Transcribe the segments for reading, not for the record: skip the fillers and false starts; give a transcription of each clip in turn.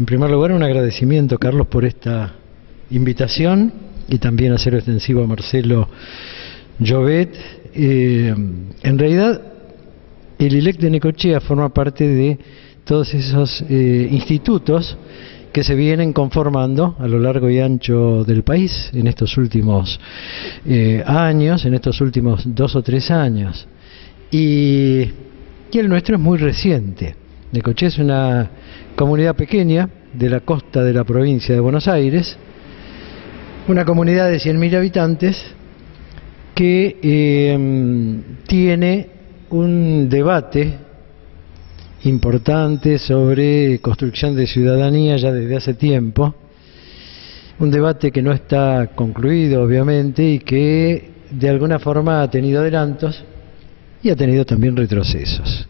En primer lugar, un agradecimiento, Carlos, por esta invitación y también hacerlo extensivo a Marcelo Llobet. En realidad, el ILEC de Necochea forma parte de todos esos institutos que se vienen conformando a lo largo y ancho del país en estos últimos años, en estos últimos 2 o 3 años. Y el nuestro es muy reciente. Necochea es una comunidad pequeña de la costa de la provincia de Buenos Aires, una comunidad de 100.000 habitantes que tiene un debate importante sobre construcción de ciudadanía ya desde hace tiempo, un debate que no está concluido obviamente y que de alguna forma ha tenido adelantos y ha tenido también retrocesos,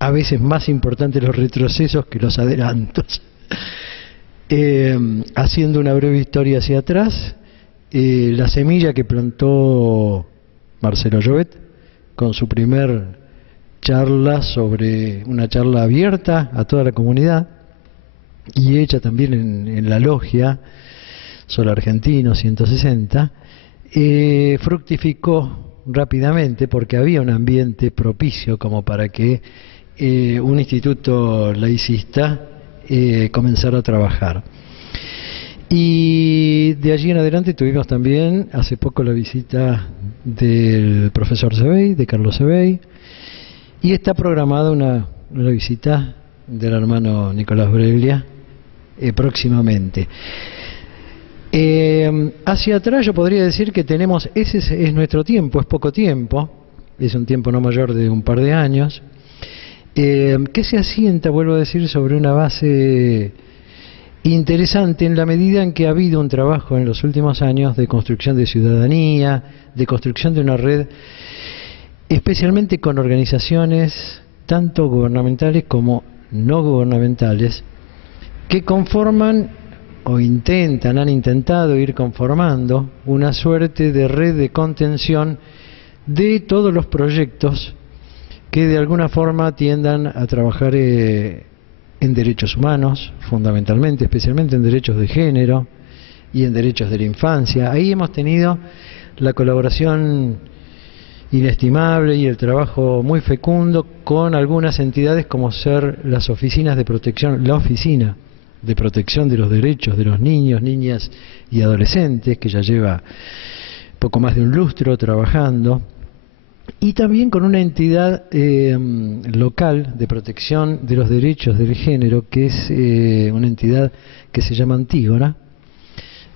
a veces más importantes los retrocesos que los adelantos. Haciendo una breve historia hacia atrás, la semilla que plantó Marcelo Llobet con su primer charla una charla abierta a toda la comunidad y hecha también en la logia Sol Argentino 160, fructificó rápidamente porque había un ambiente propicio como para que un instituto laicista comenzara a trabajar. Y de allí en adelante tuvimos también hace poco la visita del profesor Sebey, de Carlos Sebey, y está programada una visita del hermano Nicolás Breglia próximamente. Hacia atrás yo podría decir que tenemos, ese es nuestro tiempo, es poco tiempo, es un tiempo no mayor de un par de años, que se asienta, vuelvo a decir, sobre una base interesante en la medida en que ha habido un trabajo en los últimos años de construcción de ciudadanía, de construcción de una red, especialmente con organizaciones tanto gubernamentales como no gubernamentales, que conforman o han intentado ir conformando una suerte de red de contención de todos los proyectos que de alguna forma tiendan a trabajar en derechos humanos, fundamentalmente, especialmente en derechos de género y en derechos de la infancia. Ahí hemos tenido la colaboración inestimable y el trabajo muy fecundo con algunas entidades como ser las oficinas de protección, la Oficina de Protección de los Derechos de los Niños, Niñas y Adolescentes, que ya lleva poco más de un lustro trabajando, y también con una entidad local de protección de los derechos del género, que es una entidad que se llama Antígona,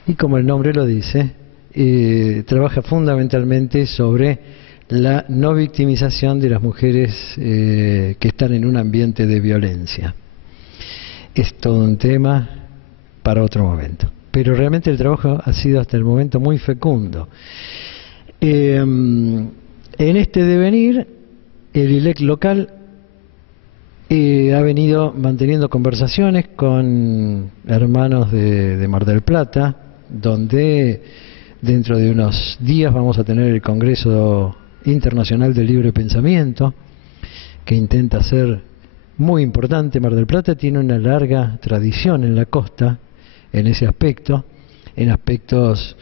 y como el nombre lo dice, trabaja fundamentalmente sobre la no victimización de las mujeres que están en un ambiente de violencia. Es todo un tema para otro momento, pero realmente el trabajo ha sido hasta el momento muy fecundo. En este devenir, el ILEC local ha venido manteniendo conversaciones con hermanos de Mar del Plata, donde dentro de unos días vamos a tener el Congreso Internacional del Libre Pensamiento, que intenta ser muy importante. Mar del Plata tiene una larga tradición en la costa en ese aspecto, en aspectos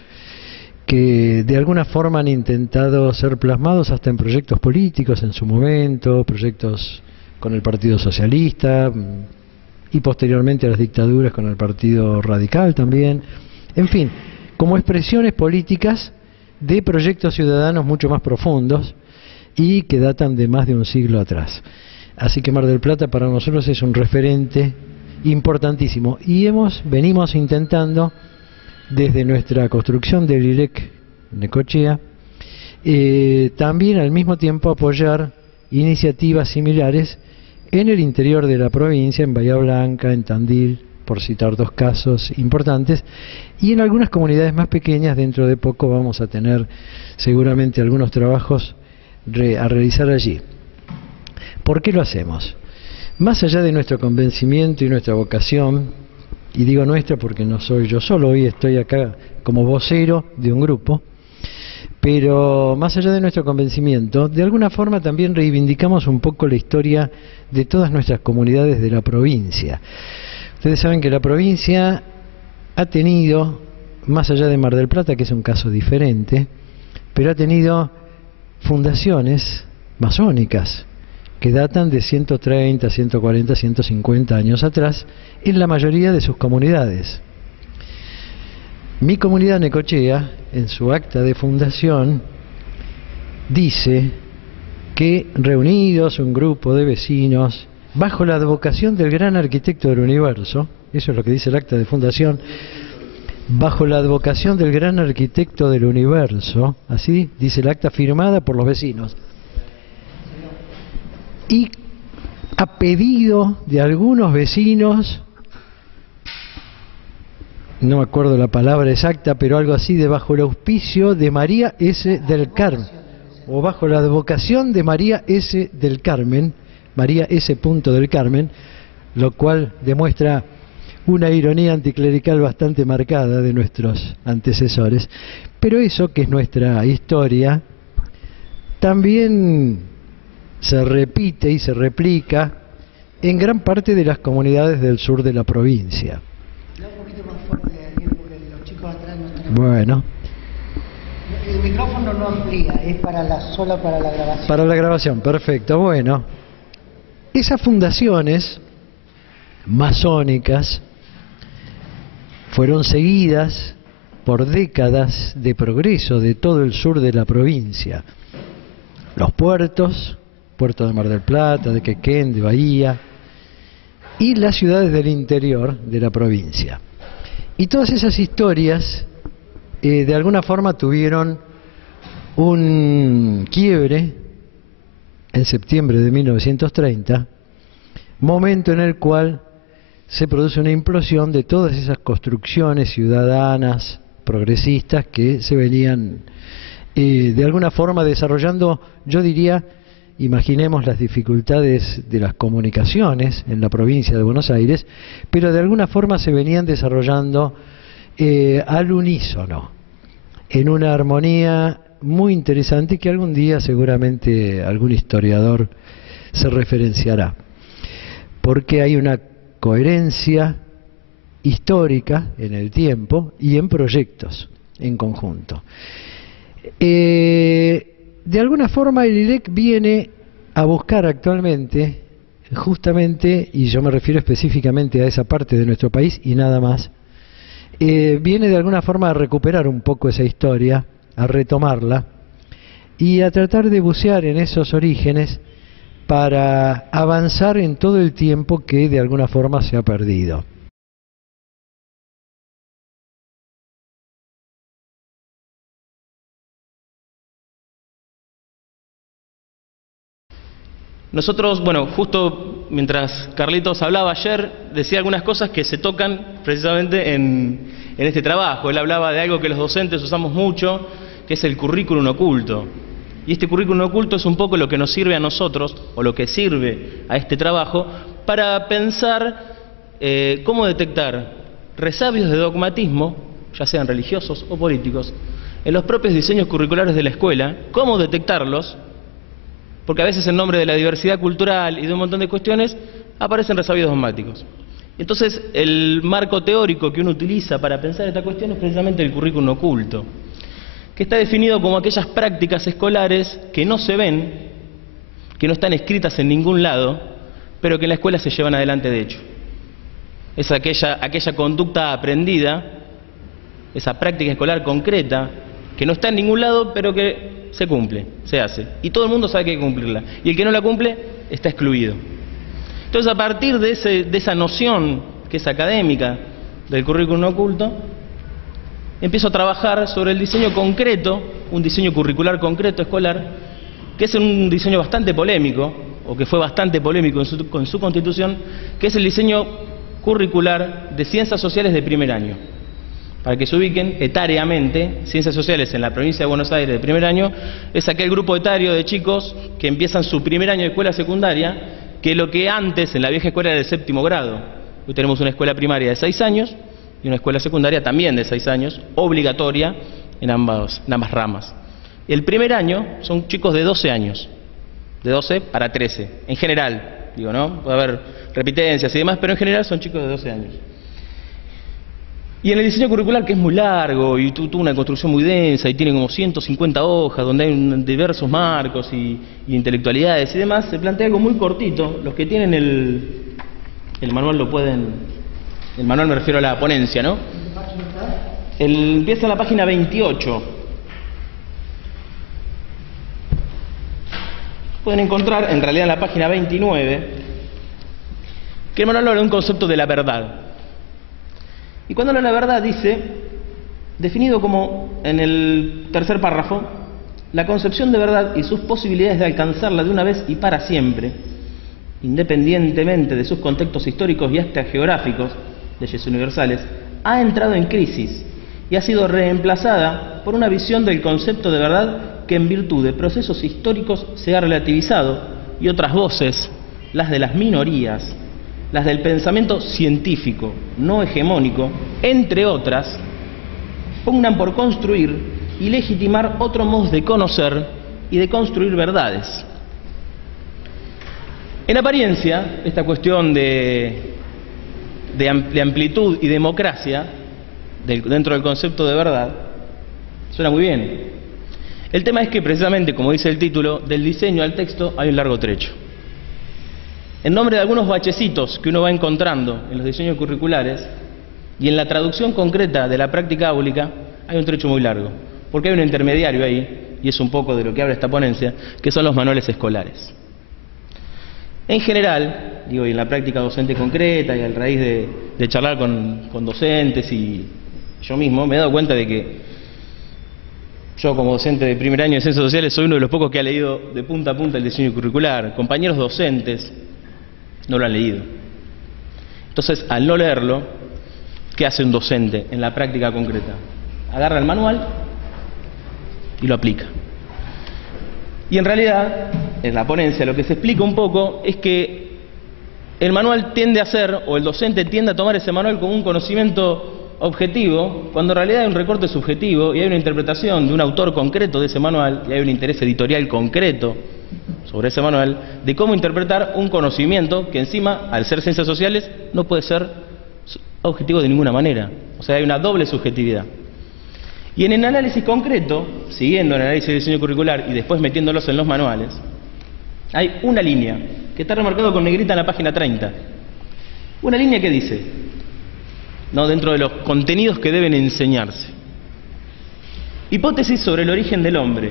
que de alguna forma han intentado ser plasmados hasta en proyectos políticos en su momento, proyectos con el Partido Socialista y posteriormente a las dictaduras con el Partido Radical también, en fin, como expresiones políticas de proyectos ciudadanos mucho más profundos y que datan de más de un siglo atrás. Así que Mar del Plata para nosotros es un referente importantísimo y venimos intentando desde nuestra construcción del ILEC Necochea también al mismo tiempo apoyar iniciativas similares en el interior de la provincia, en Bahía Blanca, en Tandil, por citar 2 casos importantes, y en algunas comunidades más pequeñas. Dentro de poco vamos a tener seguramente algunos trabajos a realizar allí. ¿Por qué lo hacemos? Más allá de nuestro convencimiento y nuestra vocación, y digo nuestra porque no soy yo solo, hoy estoy acá como vocero de un grupo, pero más allá de nuestro convencimiento, de alguna forma también reivindicamos un poco la historia de todas nuestras comunidades de la provincia. Ustedes saben que la provincia ha tenido, más allá de Mar del Plata, que es un caso diferente, pero ha tenido fundaciones masónicas que datan de 130, 140, 150 años atrás en la mayoría de sus comunidades. Mi comunidad Necochea, en su acta de fundación, dice que reunidos un grupo de vecinos bajo la advocación del gran arquitecto del universo, eso es lo que dice el acta de fundación, bajo la advocación del gran arquitecto del universo, así dice el acta firmada por los vecinos, y a pedido de algunos vecinos, no me acuerdo la palabra exacta, pero algo así de bajo el auspicio de María S. del Carmen, o bajo la advocación de María S. del Carmen, María S. del Carmen, lo cual demuestra una ironía anticlerical bastante marcada de nuestros antecesores. Pero eso, que es nuestra historia, también se repite y se replica en gran parte de las comunidades del sur de la provincia. Un poquito más fuerte, Daniel, porque los chicos atrás no están... Bueno. El micrófono no amplía, es solo para la grabación. Para la grabación, perfecto. Bueno, esas fundaciones masónicas fueron seguidas por décadas de progreso de todo el sur de la provincia. Los puertos, puerto de Mar del Plata, de Quequén, de Bahía, y las ciudades del interior de la provincia. Y todas esas historias de alguna forma tuvieron un quiebre en septiembre de 1930, momento en el cual se produce una implosión de todas esas construcciones ciudadanas, progresistas, que se venían de alguna forma desarrollando, yo diría, imaginemos las dificultades de las comunicaciones en la provincia de Buenos Aires, pero de alguna forma se venían desarrollando al unísono, en una armonía muy interesante que algún día seguramente algún historiador se referenciará, porque hay una coherencia histórica en el tiempo y en proyectos en conjunto. De alguna forma el ILEC viene a buscar actualmente, justamente, y yo me refiero específicamente a esa parte de nuestro país y nada más, viene de alguna forma a recuperar un poco esa historia, a retomarla y a tratar de bucear en esos orígenes para avanzar en todo el tiempo que de alguna forma se ha perdido. Nosotros, bueno, justo mientras Carlitos hablaba ayer, decía algunas cosas que se tocan precisamente en este trabajo. Él hablaba de algo que los docentes usamos mucho, que es el currículum oculto. Y este currículum oculto es un poco lo que nos sirve a nosotros, o lo que sirve a este trabajo, para pensar cómo detectar resabios de dogmatismo, ya sean religiosos o políticos, en los propios diseños curriculares de la escuela, cómo detectarlos, porque a veces en nombre de la diversidad cultural y de un montón de cuestiones aparecen resabios dogmáticos. Entonces el marco teórico que uno utiliza para pensar esta cuestión es precisamente el currículum oculto, que está definido como aquellas prácticas escolares que no se ven, que no están escritas en ningún lado, pero que en la escuela se llevan adelante de hecho. Es aquella conducta aprendida, esa práctica escolar concreta, que no está en ningún lado, pero que se cumple, se hace. Y todo el mundo sabe que hay que cumplirla. Y el que no la cumple está excluido. Entonces, a partir de esa noción que es académica del currículum oculto, empiezo a trabajar sobre el diseño concreto, un diseño curricular concreto escolar, que es un diseño bastante polémico, o que fue bastante polémico con su constitución, que es el diseño curricular de ciencias sociales de primer año. Para que se ubiquen etariamente, ciencias sociales en la provincia de Buenos Aires de primer año es aquel grupo etario de chicos que empiezan su primer año de escuela secundaria, que lo que antes en la vieja escuela era el séptimo grado. Hoy tenemos una escuela primaria de 6 años y una escuela secundaria también de 6 años, obligatoria en ambas ramas. El primer año son chicos de 12 años, de 12 para 13, en general. digo, ¿no? Puede haber repitencias y demás, pero en general son chicos de 12 años. Y en el diseño curricular, que es muy largo y tuvo una construcción muy densa y tiene como 150 hojas, donde hay diversos marcos y intelectualidades y demás, se plantea algo muy cortito. Los que tienen el manual lo pueden... El manual me refiero a la ponencia, ¿no? Empieza en la página 28. Pueden encontrar, en realidad en la página 29, que el manual habla de un concepto de la verdad. Y cuando habla de la verdad dice, definido como en el tercer párrafo, la concepción de verdad y sus posibilidades de alcanzarla de una vez y para siempre, independientemente de sus contextos históricos y hasta geográficos, leyes universales, ha entrado en crisis y ha sido reemplazada por una visión del concepto de verdad que en virtud de procesos históricos se ha relativizado, y otras voces, las de las minorías, las del pensamiento científico no hegemónico, entre otras, pugnan por construir y legitimar otros modos de conocer y de construir verdades. En apariencia, esta cuestión de amplitud y democracia dentro del concepto de verdad suena muy bien. El tema es que precisamente, como dice el título, del diseño al texto hay un largo trecho. En nombre de algunos bachecitos que uno va encontrando en los diseños curriculares y en la traducción concreta de la práctica áulica, hay un trecho muy largo, porque hay un intermediario ahí, y es un poco de lo que habla esta ponencia, que son los manuales escolares. En general, digo, y en la práctica docente concreta y a raíz de charlar con docentes y yo mismo, me he dado cuenta de que yo, como docente de primer año de Ciencias Sociales, soy uno de los pocos que ha leído de punta a punta el diseño curricular. Compañeros docentes no lo han leído. Entonces, al no leerlo, ¿qué hace un docente en la práctica concreta? Agarra el manual y lo aplica. Y en realidad, en la ponencia, lo que se explica un poco es que el manual tiende a ser, o el docente tiende a tomar ese manual como un conocimiento objetivo, cuando en realidad hay un recorte subjetivo y hay una interpretación de un autor concreto de ese manual y hay un interés editorial concreto sobre ese manual de cómo interpretar un conocimiento que encima, al ser ciencias sociales, no puede ser objetivo de ninguna manera. O sea, hay una doble subjetividad. Y en el análisis concreto, siguiendo el análisis de diseño curricular y después metiéndolos en los manuales, hay una línea que está remarcado con negrita en la página 30. Una línea que dice, no, dentro de los contenidos que deben enseñarse: hipótesis sobre el origen del hombre,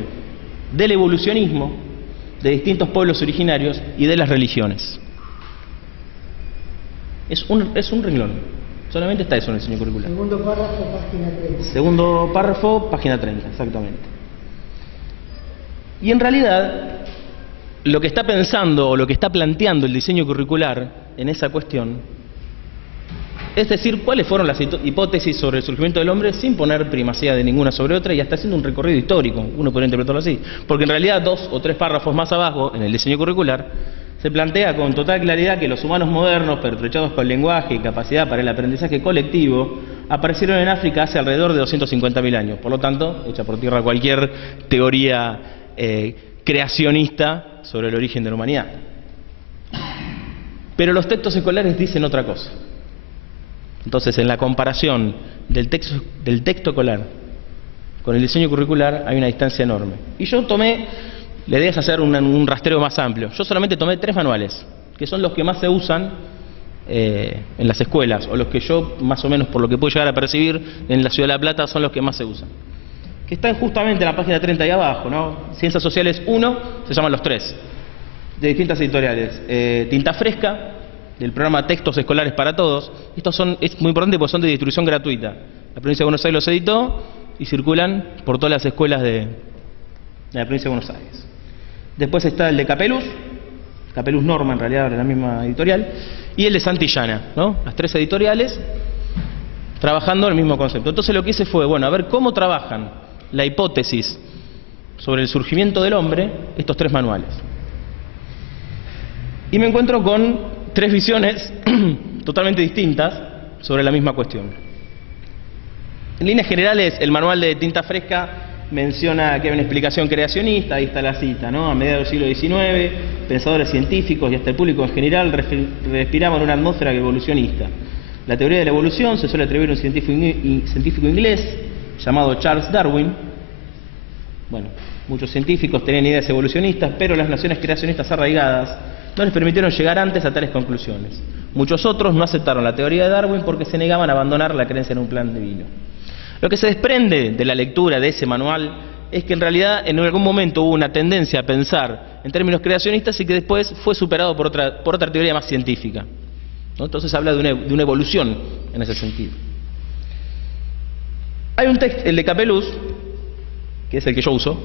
del evolucionismo, de distintos pueblos originarios y de las religiones. Es un renglón. Solamente está eso en el diseño curricular. Segundo párrafo, página 30. Segundo párrafo, página 30, exactamente. Y en realidad, lo que está pensando o lo que está planteando el diseño curricular en esa cuestión es decir, cuáles fueron las hipótesis sobre el surgimiento del hombre sin poner primacía de ninguna sobre otra y hasta haciendo un recorrido histórico, uno podría interpretarlo así, porque en realidad 2 o 3 párrafos más abajo, en el diseño curricular, se plantea con total claridad que los humanos modernos, pertrechados con lenguaje y capacidad para el aprendizaje colectivo, aparecieron en África hace alrededor de 250.000 años. Por lo tanto, echa por tierra cualquier teoría creacionista sobre el origen de la humanidad. Pero los textos escolares dicen otra cosa. Entonces, en la comparación del texto escolar con el diseño curricular hay una distancia enorme. Y yo tomé, la idea es hacer un rastreo más amplio. Yo solamente tomé 3 manuales, que son los que más se usan en las escuelas, o los que yo, más o menos por lo que puedo llegar a percibir en la Ciudad de La Plata, son los que más se usan. Que están justamente en la página 30 ahí abajo, ¿no? Ciencias Sociales 1, se llaman los 3, de distintas editoriales. Tinta Fresca, del programa Textos Escolares para Todos. Estos es muy importante porque son de distribución gratuita. La provincia de Buenos Aires los editó y circulan por todas las escuelas de la provincia de Buenos Aires. Después está el de Capeluz Norma, en realidad, de la misma editorial, y el de Santillana, ¿no? Las 3 editoriales trabajando el mismo concepto. Entonces lo que hice fue, bueno, a ver cómo trabajan la hipótesis sobre el surgimiento del hombre estos 3 manuales. Y me encuentro con 3 visiones totalmente distintas sobre la misma cuestión. En líneas generales, el manual de Tinta Fresca menciona que hay una explicación creacionista, ahí está la cita, ¿no? A mediados del siglo XIX, pensadores científicos y hasta el público en general respiraban una atmósfera evolucionista. La teoría de la evolución se suele atribuir a un científico inglés llamado Charles Darwin. Bueno, muchos científicos tenían ideas evolucionistas, pero las nociones creacionistas arraigadas no les permitieron llegar antes a tales conclusiones. Muchos otros no aceptaron la teoría de Darwin porque se negaban a abandonar la creencia en un plan divino. Lo que se desprende de la lectura de ese manual es que en realidad en algún momento hubo una tendencia a pensar en términos creacionistas y que después fue superado por otra teoría más científica, ¿no? Entonces habla de una evolución en ese sentido. Hay un texto, el de Capeluz, que es el que yo uso,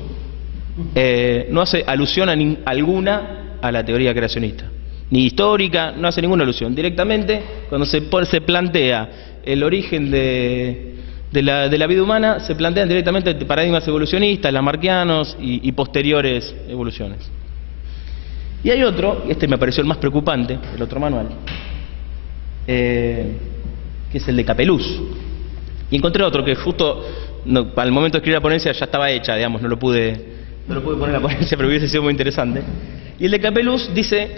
no hace alusión alguna a la teoría creacionista, ni histórica, no hace ninguna alusión. Directamente, cuando se plantea el origen de la vida humana, se plantean directamente paradigmas evolucionistas, lamarckianos y posteriores evoluciones. Y hay otro, y este me pareció el más preocupante, el otro manual, que es el de Capeluz. Y encontré otro que justo al momento de escribir la ponencia ya estaba hecha, digamos, no lo pude poner en la ponencia, pero hubiese sido muy interesante. Y el de Capeluz dice,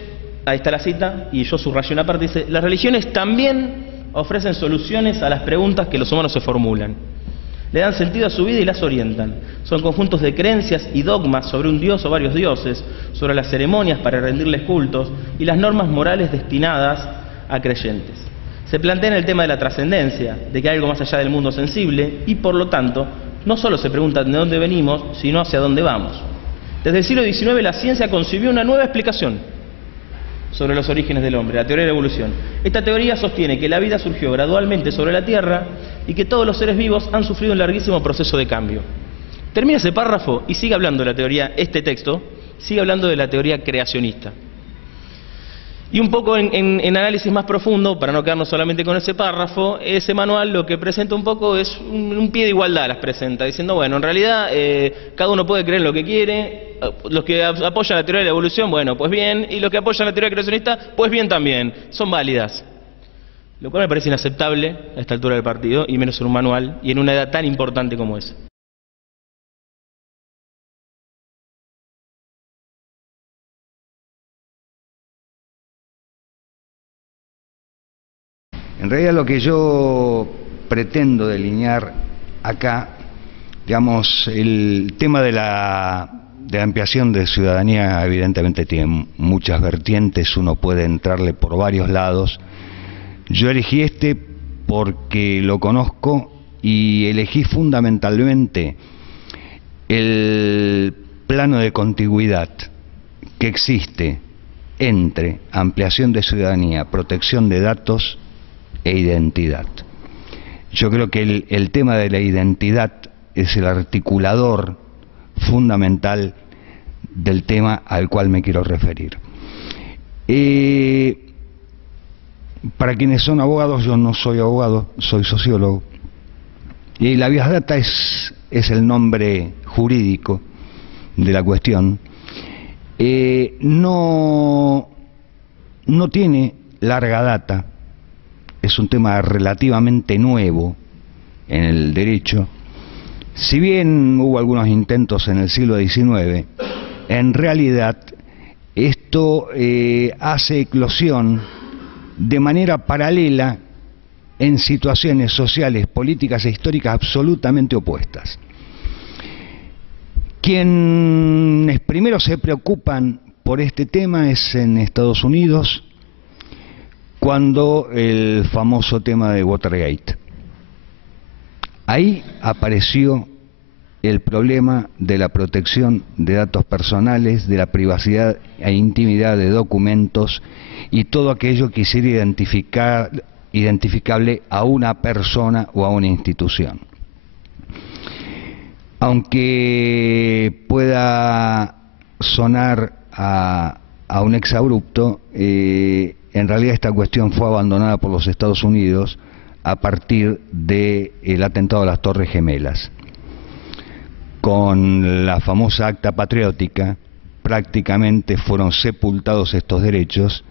ahí está la cita, y yo subrayé una parte, dice: las religiones también ofrecen soluciones a las preguntas que los humanos se formulan. Le dan sentido a su vida y las orientan. Son conjuntos de creencias y dogmas sobre un dios o varios dioses, sobre las ceremonias para rendirles cultos y las normas morales destinadas a creyentes. Se plantea el tema de la trascendencia, de que hay algo más allá del mundo sensible, y por lo tanto, no solo se preguntan de dónde venimos, sino hacia dónde vamos. Desde el siglo XIX la ciencia concibió una nueva explicación sobre los orígenes del hombre, la teoría de la evolución. Esta teoría sostiene que la vida surgió gradualmente sobre la Tierra y que todos los seres vivos han sufrido un larguísimo proceso de cambio. Termina ese párrafo y sigue hablando de la teoría, este texto, sigue hablando de la teoría creacionista. Y un poco en análisis más profundo, para no quedarnos solamente con ese párrafo, ese manual lo que presenta un poco es un pie de igualdad, las presenta, diciendo, bueno, en realidad cada uno puede creer lo que quiere, los que apoyan la teoría de la evolución, bueno, pues bien, y los que apoyan la teoría creacionista, pues bien también, son válidas. Lo cual me parece inaceptable a esta altura del partido, y menos en un manual, y en una edad tan importante como esa. En realidad lo que yo pretendo delinear acá, digamos, el tema de la ampliación de ciudadanía evidentemente tiene muchas vertientes, uno puede entrarle por varios lados. Yo elegí este porque lo conozco y elegí fundamentalmente el plano de contigüidad que existe entre ampliación de ciudadanía, protección de datos e identidad. Yo creo que el tema de la identidad es el articulador fundamental del tema al cual me quiero referir. Para quienes son abogados, yo no soy abogado, soy sociólogo. Y la Habeas Data es el nombre jurídico de la cuestión. No tiene larga data. Es un tema relativamente nuevo en el derecho. Si bien hubo algunos intentos en el siglo XIX, en realidad esto hace eclosión de manera paralela en situaciones sociales, políticas e históricas absolutamente opuestas. Quienes primero se preocupan por este tema es en Estados Unidos, cuando el famoso tema de Watergate. Ahí apareció el problema de la protección de datos personales, de la privacidad e intimidad de documentos y todo aquello que hiciera identificable a una persona o a una institución. Aunque pueda sonar a un exabrupto, en realidad esta cuestión fue abandonada por los Estados Unidos a partir del atentado a las Torres Gemelas. Con la famosa Acta Patriótica prácticamente fueron sepultados estos derechos,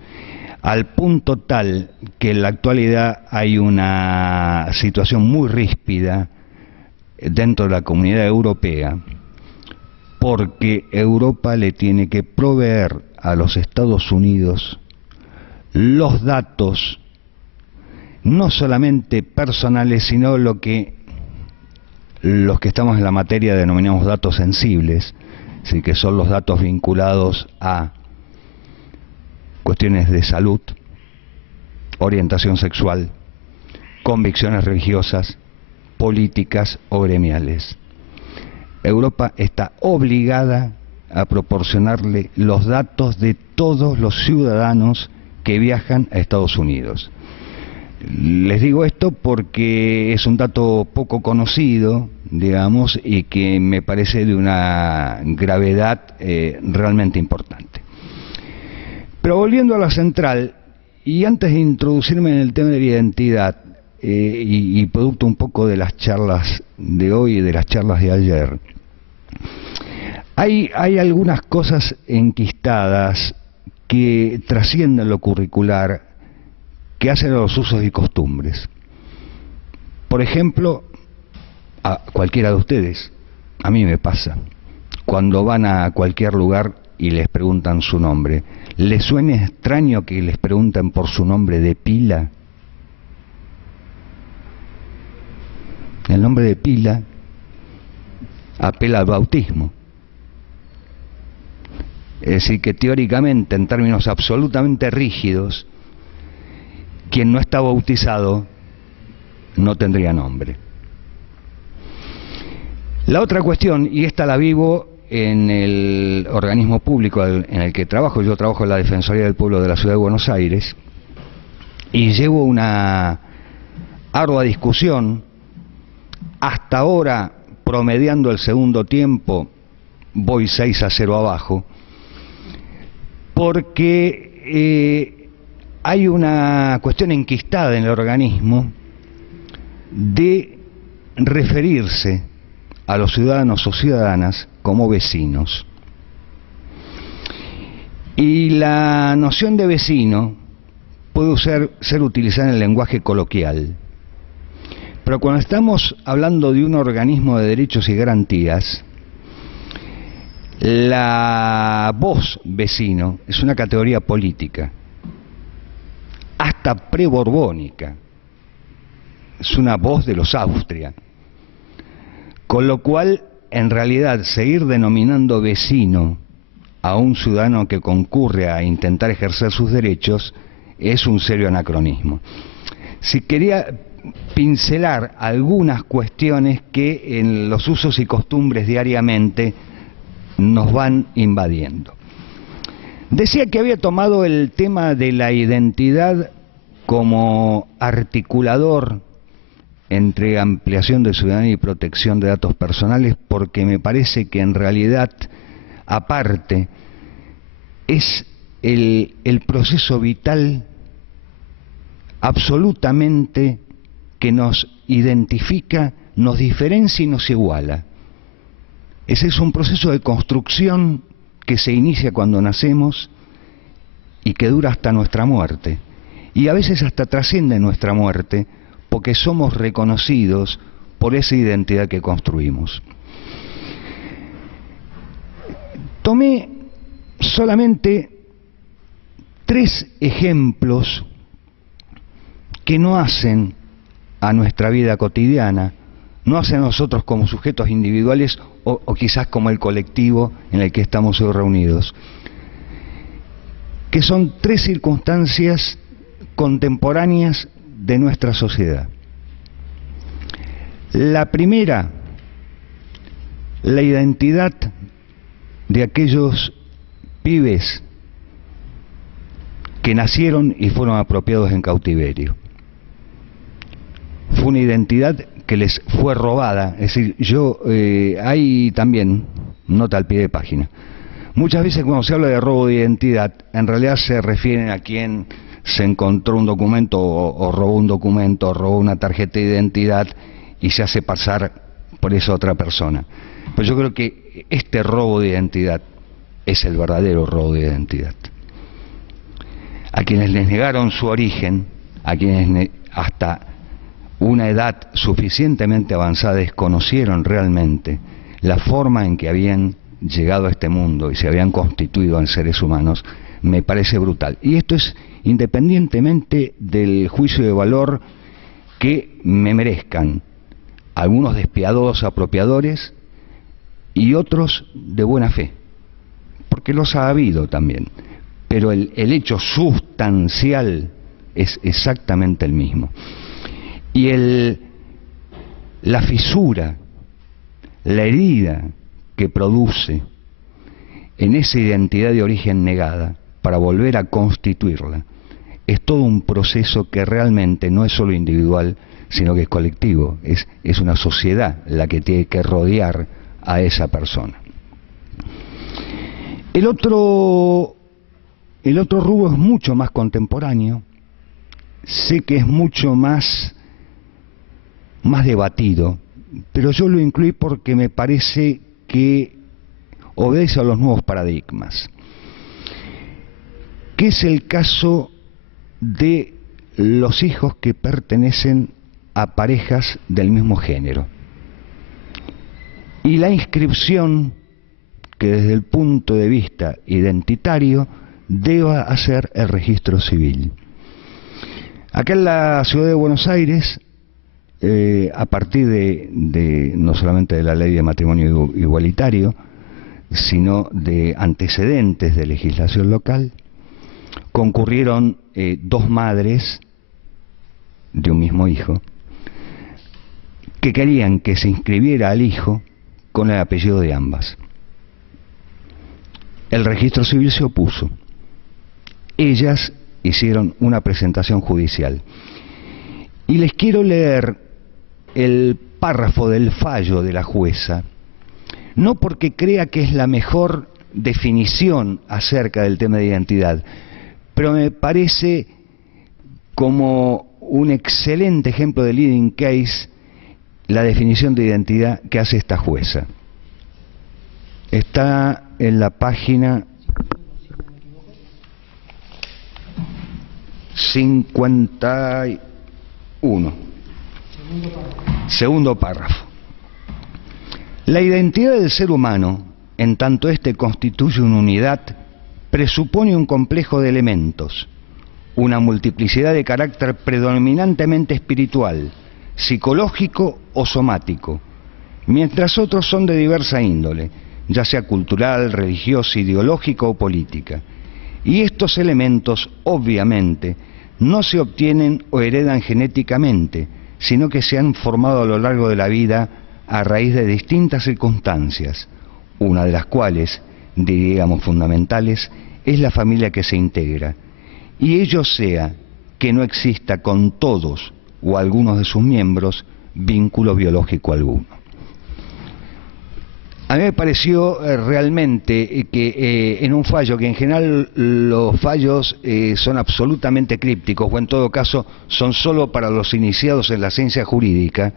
al punto tal que en la actualidad hay una situación muy ríspida dentro de la Comunidad Europea, porque Europa le tiene que proveer a los Estados Unidos los datos, no solamente personales, sino los que estamos en la materia denominamos datos sensibles, así que son los datos vinculados a cuestiones de salud, orientación sexual, convicciones religiosas, políticas o gremiales. Europa está obligada a proporcionarle los datos de todos los ciudadanos que viajan a Estados Unidos. Les digo esto porque es un dato poco conocido, digamos, y que me parece de una gravedad realmente importante. Pero volviendo a la central, y antes de introducirme en el tema de la identidad, y producto un poco de las charlas de hoy y de las charlas de ayer, hay algunas cosas enquistadas que trascienden lo curricular, que hacen a los usos y costumbres. Por ejemplo, a cualquiera de ustedes, a mí me pasa, cuando van a cualquier lugar y les preguntan su nombre, ¿les suena extraño que les pregunten por su nombre de pila? El nombre de pila apela al bautismo. Es decir, que teóricamente, en términos absolutamente rígidos, quien no está bautizado no tendría nombre. La otra cuestión, y esta la vivo en el organismo público en el que trabajo, yo trabajo en la Defensoría del Pueblo de la Ciudad de Buenos Aires, y llevo una ardua discusión, hasta ahora promediando el segundo tiempo, voy 6-0 abajo, porque hay una cuestión enquistada en el organismo de referirse a los ciudadanos o ciudadanas como vecinos. Y la noción de vecino puede ser utilizada en el lenguaje coloquial, pero cuando estamos hablando de un organismo de derechos y garantías, la voz vecino es una categoría política, hasta preborbónica, es una voz de los Austria, con lo cual en realidad seguir denominando vecino a un ciudadano que concurre a intentar ejercer sus derechos es un serio anacronismo. Si quería pincelar algunas cuestiones que en los usos y costumbres diariamente nos van invadiendo. Decía que había tomado el tema de la identidad como articulador entre ampliación de ciudadanía y protección de datos personales, porque me parece que en realidad, aparte, es el proceso vital absolutamente que nos identifica, nos diferencia y nos iguala. Ese es un proceso de construcción que se inicia cuando nacemos y que dura hasta nuestra muerte. Y a veces hasta trasciende nuestra muerte, porque somos reconocidos por esa identidad que construimos. Tomé solamente 3 ejemplos que no hacen a nuestra vida cotidiana, no hacen a nosotros como sujetos individuales o quizás como el colectivo en el que estamos hoy reunidos, que son 3 circunstancias contemporáneas de nuestra sociedad. La primera, la identidad de aquellos pibes que nacieron y fueron apropiados en cautiverio. Fue una identidad que les fue robada, es decir, hay también, nota al pie de página, muchas veces cuando se habla de robo de identidad, en realidad se refieren a quien se encontró un documento o robó un documento, o robó una tarjeta de identidad y se hace pasar por esa otra persona. Pues yo creo que este robo de identidad es el verdadero robo de identidad. A quienes les negaron su origen, a quienes hasta una edad suficientemente avanzada desconocieron realmente la forma en que habían llegado a este mundo y se habían constituido en seres humanos, me parece brutal. Y esto es independientemente del juicio de valor que me merezcan algunos despiadados apropiadores y otros de buena fe, porque los ha habido también, pero el hecho sustancial es exactamente el mismo. Y la fisura, la herida que produce en esa identidad de origen negada para volver a constituirla, es todo un proceso que realmente no es solo individual, sino que es colectivo, es una sociedad la que tiene que rodear a esa persona. El otro rubro es mucho más contemporáneo, sé que es mucho más debatido, pero yo lo incluí porque me parece que obedece a los nuevos paradigmas, que es el caso de los hijos que pertenecen a parejas del mismo género y la inscripción que desde el punto de vista identitario deba hacer el registro civil. Acá en la ciudad de Buenos Aires, a partir de no solamente de la ley de matrimonio igualitario, sino de antecedentes de legislación local, concurrieron 2 madres de un mismo hijo que querían que se inscribiera al hijo con el apellido de ambas. El registro civil se opuso. Ellas hicieron una presentación judicial. Y les quiero leer el párrafo del fallo de la jueza, no porque crea que es la mejor definición acerca del tema de identidad, pero me parece como un excelente ejemplo de leading case la definición de identidad que hace esta jueza. Está en la página 51, segundo párrafo. La identidad del ser humano, en tanto éste constituye una unidad, presupone un complejo de elementos, una multiplicidad de carácter predominantemente espiritual, psicológico o somático, mientras otros son de diversa índole, ya sea cultural, religiosa, ideológica o política. Y estos elementos, obviamente, no se obtienen o heredan genéticamente, sino que se han formado a lo largo de la vida a raíz de distintas circunstancias, una de las cuales, diríamos fundamentales, es la familia que se integra, y ello sea que no exista con todos o algunos de sus miembros vínculo biológico alguno. A mí me pareció realmente que en un fallo, que en general los fallos son absolutamente crípticos, o en todo caso son solo para los iniciados en la ciencia jurídica,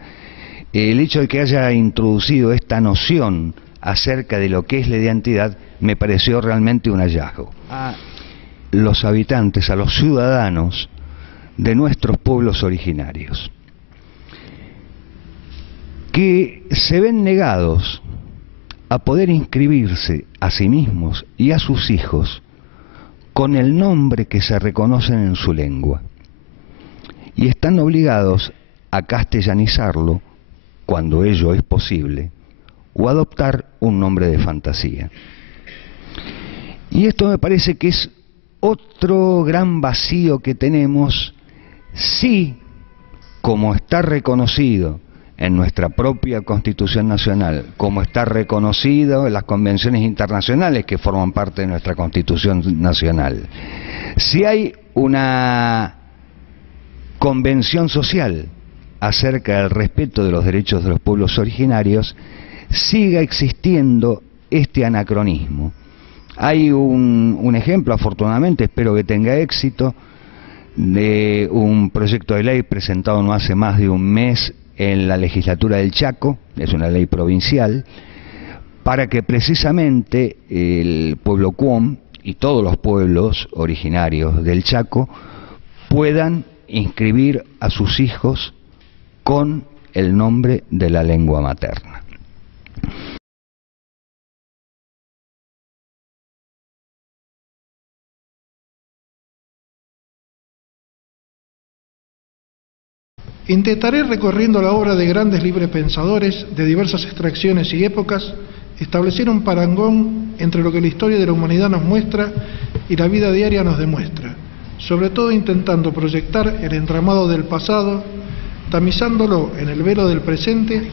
el hecho de que haya introducido esta noción acerca de lo que es la identidad me pareció realmente un hallazgo. A los habitantes, a los ciudadanos de nuestros pueblos originarios, que se ven negados a poder inscribirse a sí mismos y a sus hijos con el nombre que se reconocen en su lengua, y están obligados a castellanizarlo cuando ello es posible, o adoptar un nombre de fantasía. Y esto me parece que es otro gran vacío que tenemos, si, como está reconocido en nuestra propia Constitución Nacional, como está reconocido en las convenciones internacionales que forman parte de nuestra Constitución Nacional, si hay una convención social acerca del respeto de los derechos de los pueblos originarios, siga existiendo este anacronismo. Hay un ejemplo, afortunadamente, espero que tenga éxito, de un proyecto de ley presentado no hace más de un mes en la legislatura del Chaco, es una ley provincial, para que precisamente el pueblo Cuom y todos los pueblos originarios del Chaco puedan inscribir a sus hijos con el nombre de la lengua materna. Intentaré, recorriendo la obra de grandes librepensadores de diversas extracciones y épocas, establecer un parangón entre lo que la historia de la humanidad nos muestra y la vida diaria nos demuestra, sobre todo intentando proyectar el entramado del pasado, tamizándolo en el velo del presente,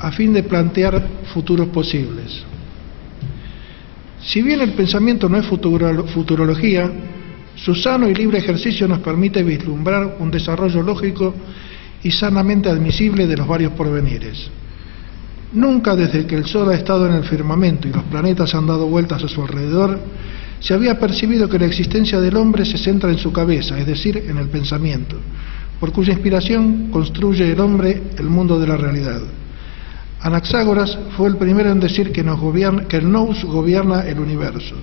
a fin de plantear futuros posibles. Si bien el pensamiento no es futurología, su sano y libre ejercicio nos permite vislumbrar un desarrollo lógico y sanamente admisible de los varios porvenires. Nunca desde que el Sol ha estado en el firmamento y los planetas han dado vueltas a su alrededor, se había percibido que la existencia del hombre se centra en su cabeza, es decir, en el pensamiento, por cuya inspiración construye el hombre el mundo de la realidad. Anaxágoras fue el primero en decir que el nous gobierna el universo.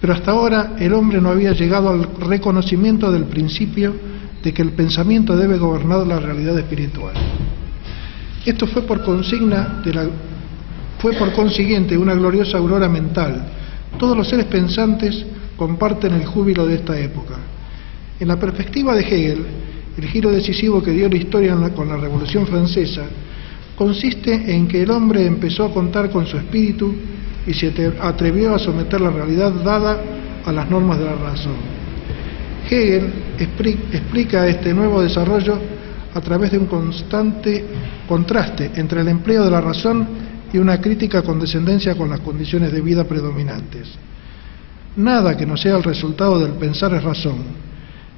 Pero hasta ahora el hombre no había llegado al reconocimiento del principio de que el pensamiento debe gobernar la realidad espiritual. Esto fue por consiguiente una gloriosa aurora mental. Todos los seres pensantes comparten el júbilo de esta época. En la perspectiva de Hegel, el giro decisivo que dio la historia con la Revolución Francesa consiste en que el hombre empezó a contar con su espíritu y se atrevió a someter la realidad dada a las normas de la razón. Hegel explica este nuevo desarrollo a través de un constante contraste entre el empleo de la razón y una crítica condescendencia con las condiciones de vida predominantes. Nada que no sea el resultado del pensar es razón.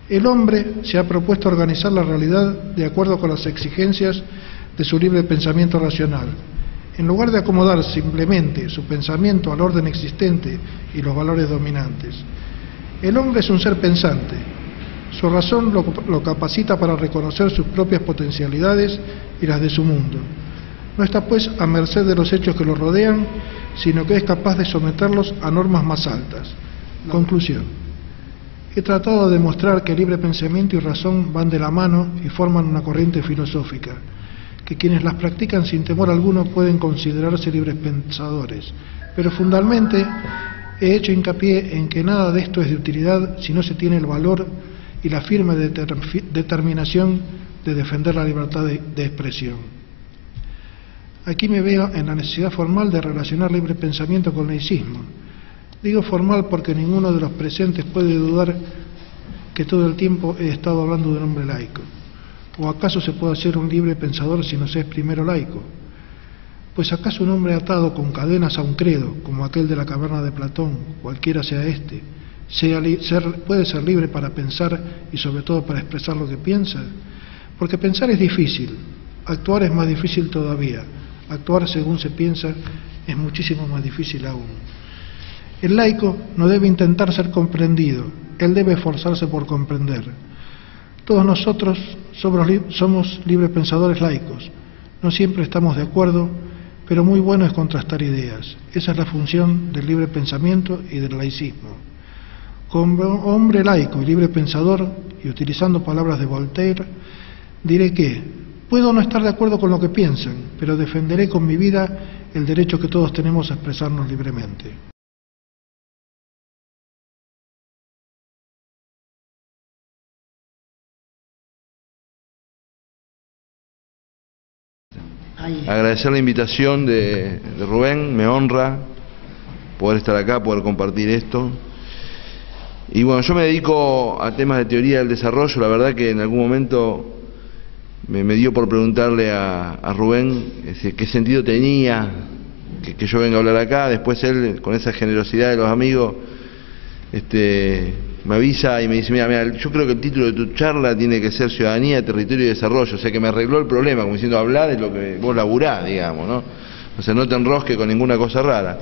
El hombre se ha propuesto organizar la realidad de acuerdo con las exigencias de su libre pensamiento racional. En lugar de acomodar simplemente su pensamiento al orden existente y los valores dominantes. El hombre es un ser pensante. Su razón lo capacita para reconocer sus propias potencialidades y las de su mundo. No está pues a merced de los hechos que lo rodean, sino que es capaz de someterlos a normas más altas. Conclusión. He tratado de demostrar que libre pensamiento y razón van de la mano y forman una corriente filosófica, que quienes las practican sin temor alguno pueden considerarse libres pensadores, pero fundamentalmente he hecho hincapié en que nada de esto es de utilidad si no se tiene el valor y la firme determinación de defender la libertad de expresión. Aquí me veo en la necesidad formal de relacionar libre pensamiento con laicismo. Digo formal porque ninguno de los presentes puede dudar que todo el tiempo he estado hablando de un hombre laico. ¿O acaso se puede ser un libre pensador si no se es primero laico? Pues acaso un hombre atado con cadenas a un credo, como aquel de la caverna de Platón, cualquiera sea este, puede ser libre para pensar y sobre todo para expresar lo que piensa? Porque pensar es difícil, actuar es más difícil todavía, actuar según se piensa es muchísimo más difícil aún. El laico no debe intentar ser comprendido, él debe esforzarse por comprender. Todos nosotros somos libres pensadores laicos. No siempre estamos de acuerdo, pero muy bueno es contrastar ideas. Esa es la función del libre pensamiento y del laicismo. Como hombre laico y libre pensador, y utilizando palabras de Voltaire, diré que puedo no estar de acuerdo con lo que piensan, pero defenderé con mi vida el derecho que todos tenemos a expresarnos libremente. Agradecer la invitación de Rubén, me honra poder estar acá, poder compartir esto. Y bueno, yo me dedico a temas de teoría del desarrollo. La verdad que en algún momento me dio por preguntarle a Rubén qué sentido tenía que yo venga a hablar acá. Después él, con esa generosidad de los amigos, me avisa y me dice, mira, yo creo que el título de tu charla tiene que ser Ciudadanía, Territorio y Desarrollo. O sea que me arregló el problema, como diciendo, hablar de lo que vos laburás, digamos, ¿no? O sea, no te enrosques con ninguna cosa rara.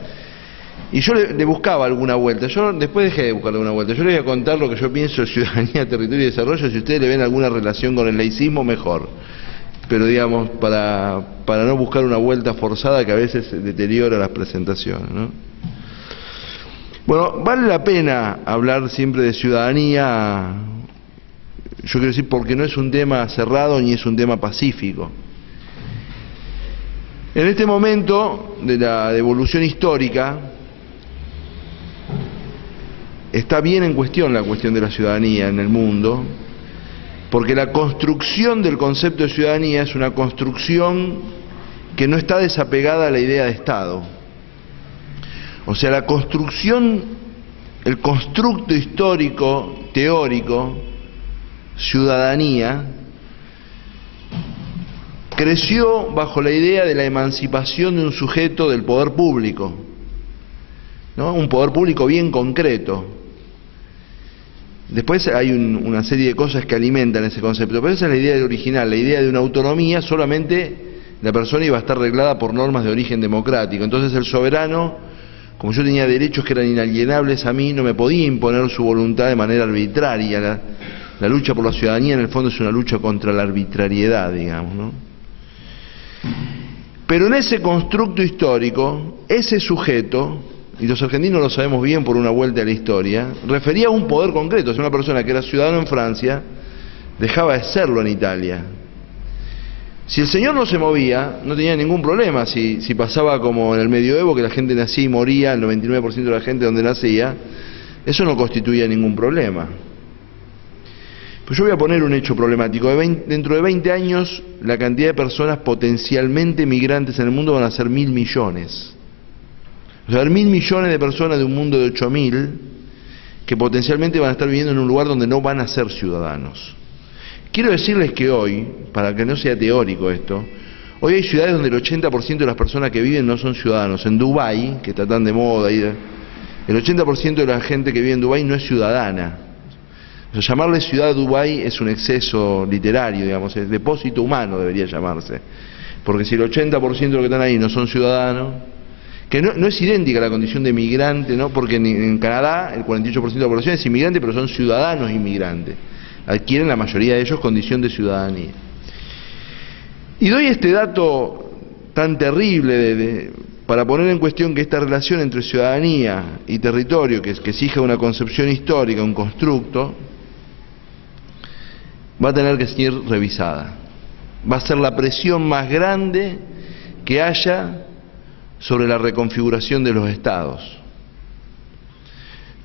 Y yo le buscaba alguna vuelta. Yo después dejé de buscarle alguna vuelta. Yo les voy a contar lo que yo pienso de Ciudadanía, Territorio y Desarrollo. Si ustedes le ven alguna relación con el laicismo, mejor. Pero digamos, para no buscar una vuelta forzada que a veces deteriora las presentaciones, ¿no? Bueno, vale la pena hablar siempre de ciudadanía Yo quiero decir porque no es un tema cerrado ni es un tema pacífico. En este momento de la evolución histórica está bien en cuestión la cuestión de la ciudadanía en el mundo, porque la construcción del concepto de ciudadanía es una construcción que no está desapegada a la idea de Estado. O sea, la construcción, el constructo histórico, teórico, ciudadanía, creció bajo la idea de la emancipación de un sujeto del poder público, ¿no? Un poder público bien concreto. Después hay una serie de cosas que alimentan ese concepto, pero esa es la idea original, la idea de una autonomía, solamente la persona iba a estar reglada por normas de origen democrático. Entonces el soberano, como yo tenía derechos que eran inalienables a mí, no me podía imponer su voluntad de manera arbitraria. La lucha por la ciudadanía en el fondo es una lucha contra la arbitrariedad, digamos, ¿no? Pero en ese constructo histórico, ese sujeto, y los argentinos lo sabemos bien por una vuelta a la historia, refería a un poder concreto. O sea, una persona que era ciudadano en Francia dejaba de serlo en Italia. Si el señor no se movía, no tenía ningún problema. Si pasaba como en el medioevo, que la gente nacía y moría, el 99% de la gente donde nacía, eso no constituía ningún problema. Pues yo voy a poner un hecho problemático. Dentro de 20 años, la cantidad de personas potencialmente migrantes en el mundo van a ser 1.000 millones. O sea, 1.000 millones de personas de un mundo de 8.000 que potencialmente van a estar viviendo en un lugar donde no van a ser ciudadanos. Quiero decirles que hoy, para que no sea teórico esto, hoy hay ciudades donde el 80% de las personas que viven no son ciudadanos. En Dubái, que está tan de moda, el 80% de la gente que vive en Dubái no es ciudadana. O sea, llamarle ciudad Dubái es un exceso literario, digamos, es depósito humano debería llamarse. Porque si el 80% de los que están ahí no son ciudadanos, que no es idéntica a la condición de migrante, ¿no? Porque en Canadá el 48% de la población es inmigrante, pero son ciudadanos inmigrantes. Adquieren la mayoría de ellos condición de ciudadanía. Y doy este dato tan terrible para poner en cuestión que esta relación entre ciudadanía y territorio, que exige una concepción histórica, un constructo, va a tener que ser revisada. Va a ser la presión más grande que haya sobre la reconfiguración de los estados.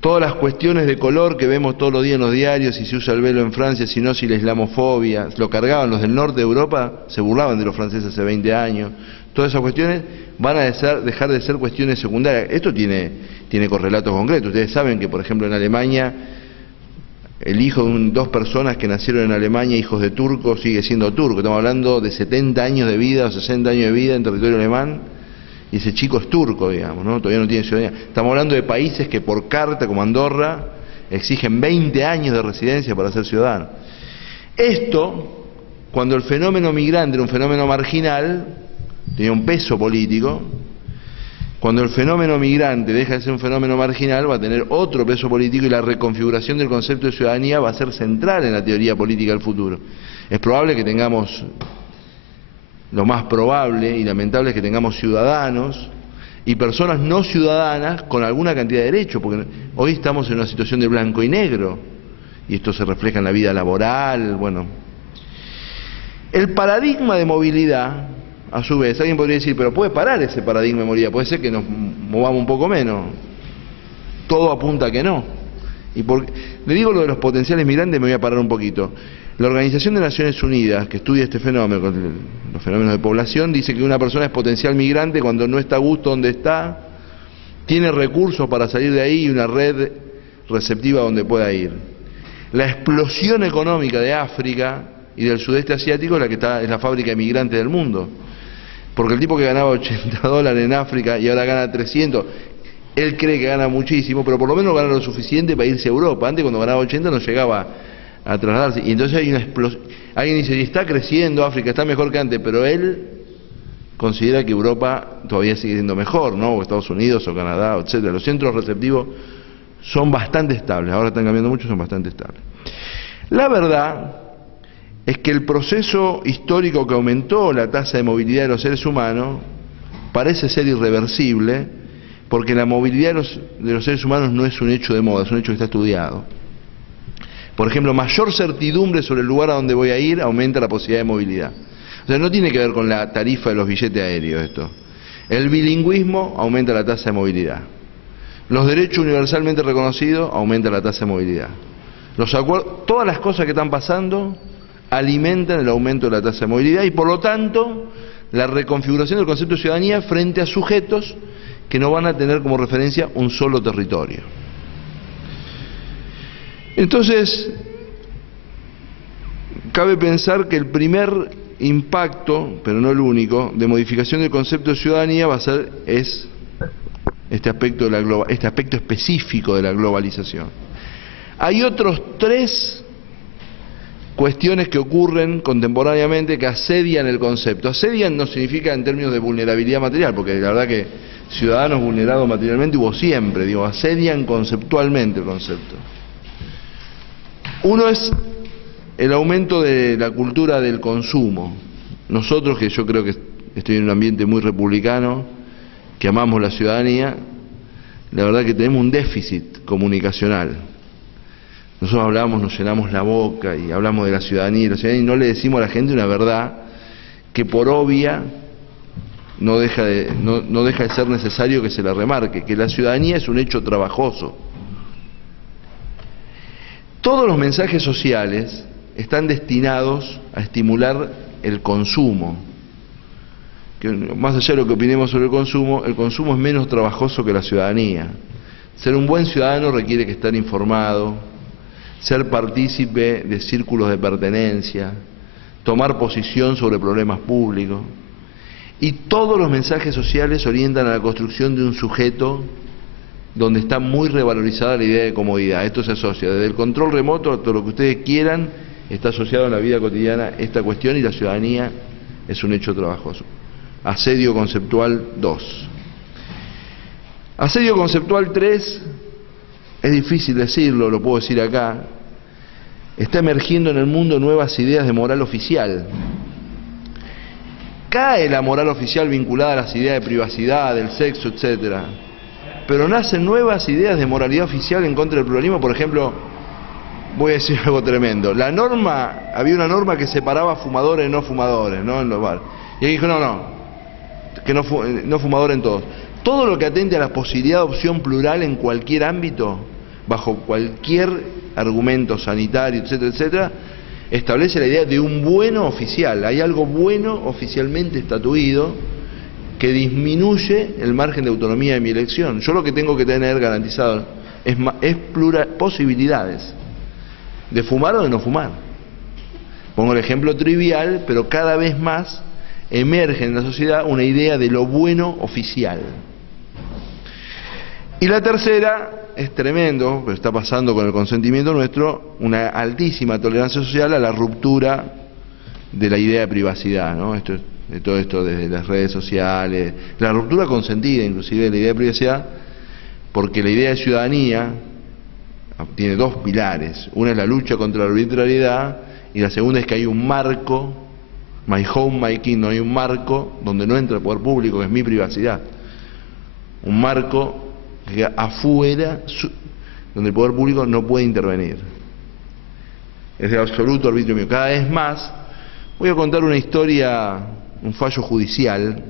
Todas las cuestiones de color que vemos todos los días en los diarios, si se usa el velo en Francia, si no, si la islamofobia, lo cargaban los del norte de Europa, se burlaban de los franceses hace 20 años, todas esas cuestiones van a dejar de ser cuestiones secundarias. Esto tiene correlatos concretos. Ustedes saben que, por ejemplo, en Alemania, el hijo de 2 personas que nacieron en Alemania, hijos de turcos, sigue siendo turco. Estamos hablando de 70 años de vida o 60 años de vida en territorio alemán, y ese chico es turco, digamos, ¿no? Todavía no tiene ciudadanía. Estamos hablando de países que por carta, como Andorra, exigen 20 años de residencia para ser ciudadano. Esto, cuando el fenómeno migrante era un fenómeno marginal, tenía un peso político. Cuando el fenómeno migrante deja de ser un fenómeno marginal, va a tener otro peso político, y la reconfiguración del concepto de ciudadanía va a ser central en la teoría política del futuro. Es probable que tengamos, lo más probable y lamentable es que tengamos ciudadanos y personas no ciudadanas con alguna cantidad de derechos, porque hoy estamos en una situación de blanco y negro, y esto se refleja en la vida laboral. Bueno, el paradigma de movilidad, a su vez, alguien podría decir, pero puede parar ese paradigma de movilidad, puede ser que nos movamos un poco menos. Todo apunta a que no. Y le digo lo de los potenciales migrantes, me voy a parar un poquito. La Organización de Naciones Unidas, que estudia este fenómeno, los fenómenos de población, dice que una persona es potencial migrante cuando no está a gusto donde está, tiene recursos para salir de ahí y una red receptiva donde pueda ir. La explosión económica de África y del sudeste asiático es la fábrica de migrantes del mundo. Porque el tipo que ganaba $80 en África y ahora gana 300, él cree que gana muchísimo, pero por lo menos gana lo suficiente para irse a Europa. Antes, cuando ganaba 80, no llegaba a trasladarse. Y entonces hay una explosión. Alguien dice, está creciendo África, está mejor que antes, pero él considera que Europa todavía sigue siendo mejor, ¿no? O Estados Unidos o Canadá, etcétera. Los centros receptivos son bastante estables, ahora están cambiando mucho, son bastante estables. La verdad es que el proceso histórico que aumentó la tasa de movilidad de los seres humanos parece ser irreversible, porque la movilidad de los seres humanos no es un hecho de moda, es un hecho que está estudiado. Por ejemplo, mayor certidumbre sobre el lugar a donde voy a ir aumenta la posibilidad de movilidad. O sea, no tiene que ver con la tarifa de los billetes aéreos esto. El bilingüismo aumenta la tasa de movilidad. Los derechos universalmente reconocidos aumenta la tasa de movilidad. Los acuerdos, todas las cosas que están pasando alimentan el aumento de la tasa de movilidad y por lo tanto la reconfiguración del concepto de ciudadanía frente a sujetos que no van a tener como referencia un solo territorio. Entonces, cabe pensar que el primer impacto, pero no el único, de modificación del concepto de ciudadanía va a ser este aspecto específico de la globalización. Hay otros tres cuestiones que ocurren contemporáneamente que asedian el concepto. Asedian no significa en términos de vulnerabilidad material, porque la verdad que ciudadanos vulnerados materialmente hubo siempre, digo, asedian conceptualmente el concepto. Uno es el aumento de la cultura del consumo. Nosotros, que yo creo que estoy en un ambiente muy republicano, que amamos la ciudadanía, la verdad que tenemos un déficit comunicacional. Nosotros hablamos, nos llenamos la boca y hablamos de la ciudadanía y no le decimos a la gente una verdad que por obvia no deja de ser necesario que se la remarque, que la ciudadanía es un hecho trabajoso. Todos los mensajes sociales están destinados a estimular el consumo. Que más allá de lo que opinemos sobre el consumo es menos trabajoso que la ciudadanía. Ser un buen ciudadano requiere que estar informado, ser partícipe de círculos de pertenencia, tomar posición sobre problemas públicos. Y todos los mensajes sociales orientan a la construcción de un sujeto donde está muy revalorizada la idea de comodidad. Esto se asocia desde el control remoto a todo lo que ustedes quieran, está asociado en la vida cotidiana esta cuestión y la ciudadanía es un hecho trabajoso. Asedio conceptual 2. Asedio conceptual 3, es difícil decirlo, lo puedo decir acá, está emergiendo en el mundo nuevas ideas de moral oficial. Cae la moral oficial vinculada a las ideas de privacidad, del sexo, etcétera. Pero nacen nuevas ideas de moralidad oficial en contra del pluralismo. Por ejemplo, voy a decir algo tremendo. Había una norma que separaba fumadores y no fumadores, ¿no? En los bares. Y ahí dijo, que no fumadores en todos. Todo lo que atente a la posibilidad de opción plural en cualquier ámbito, bajo cualquier argumento sanitario, etcétera, etcétera, establece la idea de un bueno oficial. Hay algo bueno oficialmente estatuido que disminuye el margen de autonomía de mi elección. Yo lo que tengo que tener garantizado es posibilidades de fumar o de no fumar. Pongo el ejemplo trivial, pero cada vez más emerge en la sociedad una idea de lo bueno oficial. Y la tercera, es tremendo, pero está pasando con el consentimiento nuestro, una altísima tolerancia social a la ruptura de la idea de privacidad, ¿no? De todo esto desde las redes sociales, la ruptura consentida inclusive de la idea de privacidad, porque la idea de ciudadanía tiene dos pilares. Una es la lucha contra la arbitrariedad y la segunda es que hay un marco, my home, my kingdom, hay un marco donde no entra el poder público, que es mi privacidad. Un marco afuera, donde el poder público no puede intervenir. Es de absoluto arbitrio mío. Cada vez más, voy a contar una historia, un fallo judicial.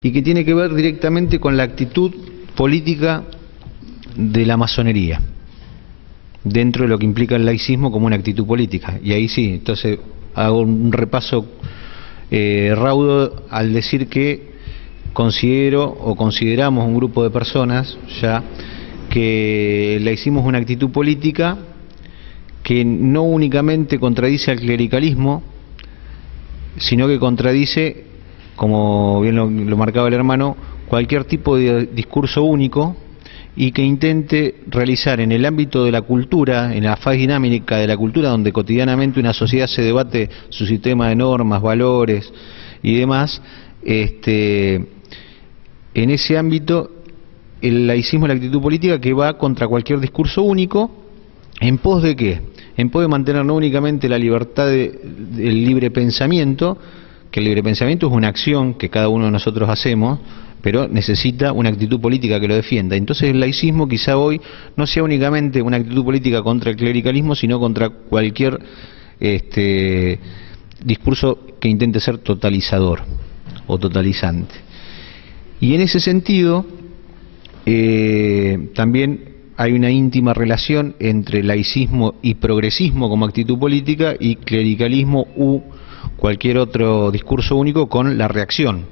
Y que tiene que ver directamente con la actitud política de la masonería, dentro de lo que implica el laicismo como una actitud política. Y ahí sí, entonces hago un repaso raudo al decir que consideramos un grupo de personas ya que el laicismo es una actitud política que no únicamente contradice al clericalismo, sino que contradice, como bien lo marcaba el hermano, cualquier tipo de discurso único, y que intente realizar en el ámbito de la cultura, en la faz dinámica de la cultura, donde cotidianamente una sociedad se debate su sistema de normas, valores y demás, en ese ámbito el laicismo es la actitud política que va contra cualquier discurso único. ¿En pos de qué? En pos de mantener no únicamente la libertad del libre pensamiento, que el libre pensamiento es una acción que cada uno de nosotros hacemos, pero necesita una actitud política que lo defienda. Entonces el laicismo quizá hoy no sea únicamente una actitud política contra el clericalismo, sino contra cualquier discurso que intente ser totalizador o totalizante. Y en ese sentido, también hay una íntima relación entre laicismo y progresismo como actitud política y clericalismo u cualquier otro discurso único con la reacción.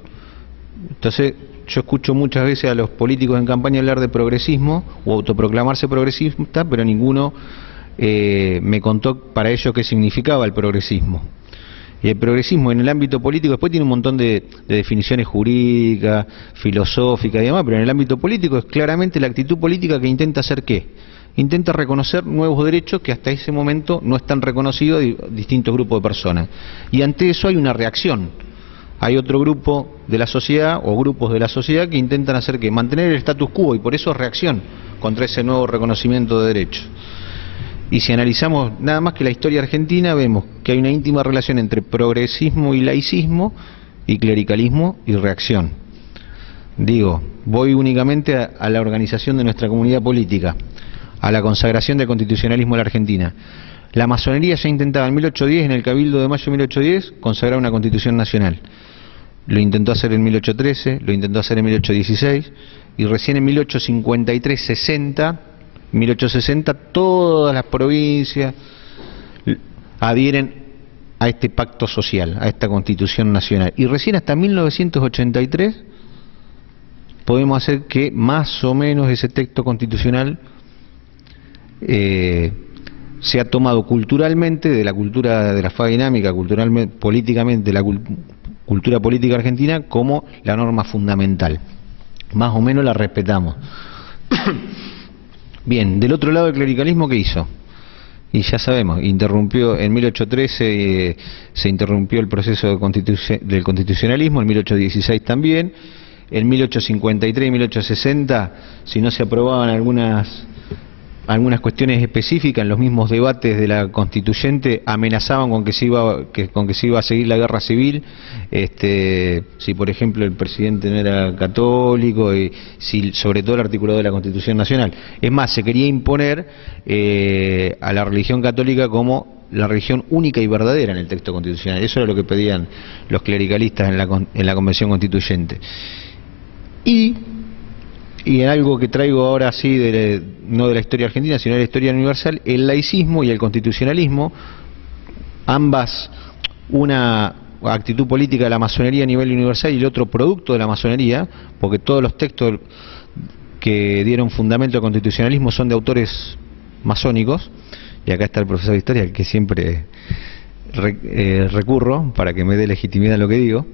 Entonces, yo escucho muchas veces a los políticos en campaña hablar de progresismo o autoproclamarse progresista, pero ninguno me contó para ellos qué significaba el progresismo. Y el progresismo en el ámbito político después tiene un montón de definiciones jurídicas, filosóficas y demás, pero en el ámbito político es claramente la actitud política que intenta hacer ¿qué? Intenta reconocer nuevos derechos que hasta ese momento no están reconocidos de distintos grupos de personas. Y ante eso hay una reacción. Hay otro grupo de la sociedad o grupos de la sociedad que intentan hacer ¿qué? Mantener el status quo, y por eso es reacción contra ese nuevo reconocimiento de derechos. Y si analizamos nada más que la historia argentina, vemos que hay una íntima relación entre progresismo y laicismo, y clericalismo y reacción. Digo, voy únicamente a la organización de nuestra comunidad política, a la consagración del constitucionalismo en la Argentina. La masonería ya intentaba en 1810, en el Cabildo de mayo de 1810, consagrar una constitución nacional. Lo intentó hacer en 1813, lo intentó hacer en 1816, y recién en 1853-60, 1860, todas las provincias adhieren a este pacto social, a esta constitución nacional. Y recién hasta 1983 podemos hacer que más o menos ese texto constitucional se ha tomado culturalmente, de la cultura de la fase dinámica, culturalmente, políticamente, de la cultura política argentina, como la norma fundamental. Más o menos la respetamos. Bien, del otro lado el clericalismo, ¿qué hizo? Y ya sabemos, interrumpió en 1813, se interrumpió el proceso del constitucionalismo, en 1816 también, en 1853 y 1860, si no se aprobaban algunas cuestiones específicas en los mismos debates de la constituyente, amenazaban con que se iba a seguir la guerra civil, si por ejemplo el presidente no era católico, y si sobre todo el articulado de la Constitución Nacional. Es más, se quería imponer a la religión católica como la religión única y verdadera en el texto constitucional. Eso era lo que pedían los clericalistas en la Convención Constituyente. Y algo que traigo ahora sí, no de la historia argentina, sino de la historia universal, el laicismo y el constitucionalismo, ambas una actitud política de la masonería a nivel universal y el otro producto de la masonería, porque todos los textos que dieron fundamento al constitucionalismo son de autores masónicos, y acá está el profesor de historia, al que siempre recurro para que me dé legitimidad a lo que digo.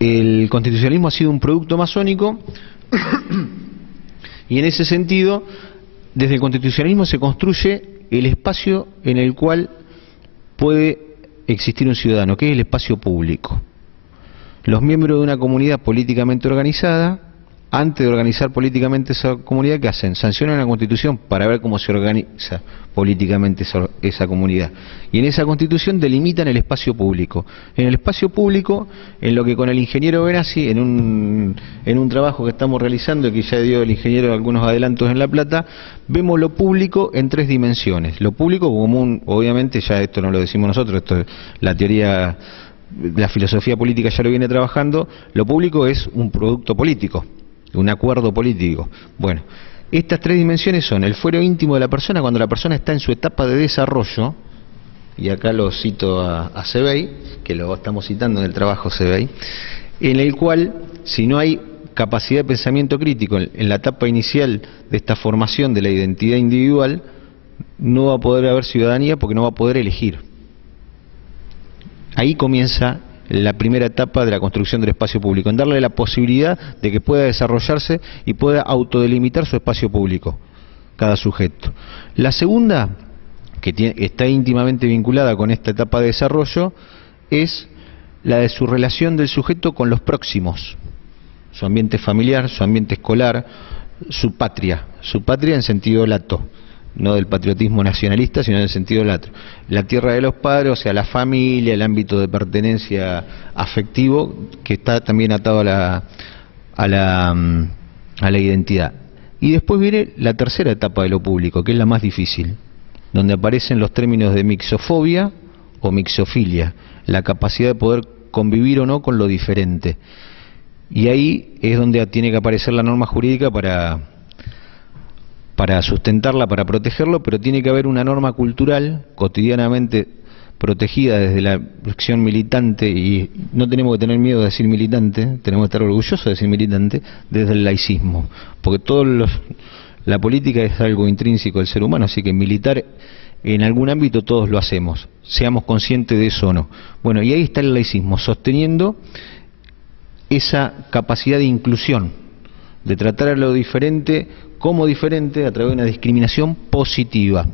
El constitucionalismo ha sido un producto masónico y en ese sentido, desde el constitucionalismo se construye el espacio en el cual puede existir un ciudadano, que es el espacio público. Los miembros de una comunidad políticamente organizada, antes de organizar políticamente esa comunidad, ¿qué hacen? Sancionan la Constitución para ver cómo se organiza políticamente esa comunidad. Y en esa Constitución delimitan el espacio público. En el espacio público, en lo que con el ingeniero Benassi, en un trabajo que estamos realizando y que ya dio el ingeniero algunos adelantos en La Plata, vemos lo público en tres dimensiones. Lo público como obviamente, ya esto no lo decimos nosotros, esto es la teoría, la filosofía política ya lo viene trabajando. Lo público es un producto político, un acuerdo político. Bueno, estas tres dimensiones son el fuero íntimo de la persona cuando la persona está en su etapa de desarrollo, y acá lo cito a Sebey, que lo estamos citando en el trabajo Sebey, en el cual, si no hay capacidad de pensamiento crítico en la etapa inicial de esta formación de la identidad individual, no va a poder haber ciudadanía porque no va a poder elegir. Ahí comienza la primera etapa de la construcción del espacio público, en darle la posibilidad de que pueda desarrollarse y pueda autodelimitar su espacio público, cada sujeto. La segunda, que está íntimamente vinculada con esta etapa de desarrollo, es la de su relación del sujeto con los próximos, su ambiente familiar, su ambiente escolar, su patria en sentido lato. no del patriotismo nacionalista, sino en el sentido lato. La tierra de los padres, o sea, la familia, el ámbito de pertenencia afectivo, que está también atado a la identidad. Y después viene la tercera etapa de lo público, que es la más difícil, donde aparecen los términos de mixofobia o mixofilia, la capacidad de poder convivir o no con lo diferente. Y ahí es donde tiene que aparecer la norma jurídica para sustentarla, para protegerlo, pero tiene que haber una norma cultural cotidianamente protegida desde la acción militante, y no tenemos que tener miedo de decir militante, tenemos que estar orgullosos de decir militante, desde el laicismo, porque la política es algo intrínseco del ser humano, así que militar en algún ámbito todos lo hacemos, seamos conscientes de eso o no. Bueno, y ahí está el laicismo, sosteniendo esa capacidad de inclusión, de tratar a lo diferente como diferente a través de una discriminación positiva.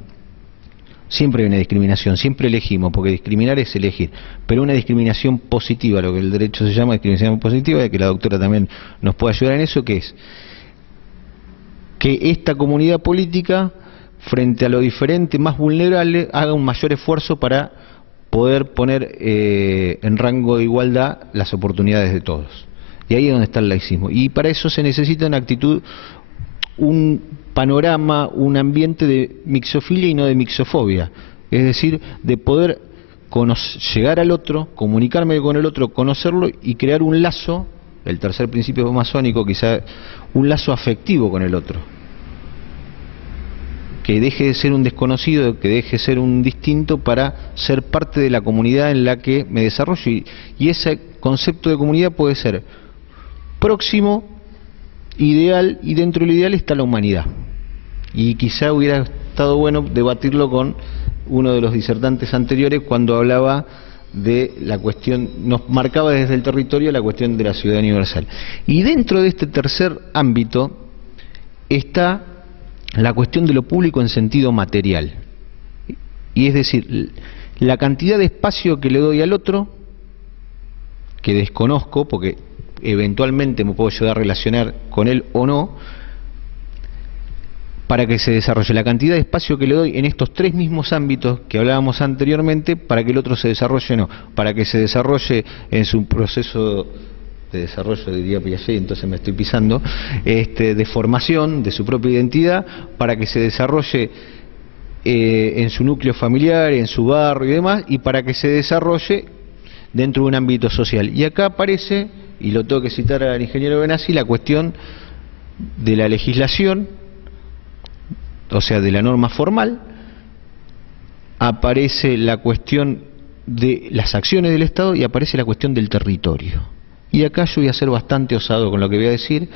Siempre hay una discriminación, siempre elegimos, porque discriminar es elegir, pero una discriminación positiva, lo que el derecho se llama discriminación positiva, y que la doctora también nos puede ayudar en eso, que es que esta comunidad política, frente a lo diferente, más vulnerable, haga un mayor esfuerzo para poder poner en rango de igualdad las oportunidades de todos. Y ahí es donde está el laicismo. Y para eso se necesita una actitud, un panorama, un ambiente de mixofilia y no de mixofobia. Es decir, de poder llegar al otro, comunicarme con el otro, conocerlo y crear un lazo, el tercer principio masónico quizá, un lazo afectivo con el otro. Que deje de ser un desconocido, que deje de ser un distinto para ser parte de la comunidad en la que me desarrollo. Y ese concepto de comunidad puede ser próximo, ideal, y dentro del ideal está la humanidad. Y quizá hubiera estado bueno debatirlo con uno de los disertantes anteriores cuando hablaba de la cuestión, nos marcaba desde el territorio la cuestión de la ciudadanía universal. Y dentro de este tercer ámbito está la cuestión de lo público en sentido material. Y es decir, la cantidad de espacio que le doy al otro, que desconozco, porque eventualmente me puedo llegar a relacionar con él o no, para que se desarrolle, la cantidad de espacio que le doy en estos tres mismos ámbitos que hablábamos anteriormente, para que el otro se desarrolle o no, para que se desarrolle en su proceso de desarrollo, diría Piaget, entonces me estoy pisando, de formación de su propia identidad, para que se desarrolle en su núcleo familiar, en su barrio y demás, y para que se desarrolle dentro de un ámbito social. Y acá aparece, y lo tengo que citar al ingeniero Benassi, la cuestión de la legislación, o sea, de la norma formal, aparece la cuestión de las acciones del Estado y aparece la cuestión del territorio. Y acá yo voy a ser bastante osado con lo que voy a decir.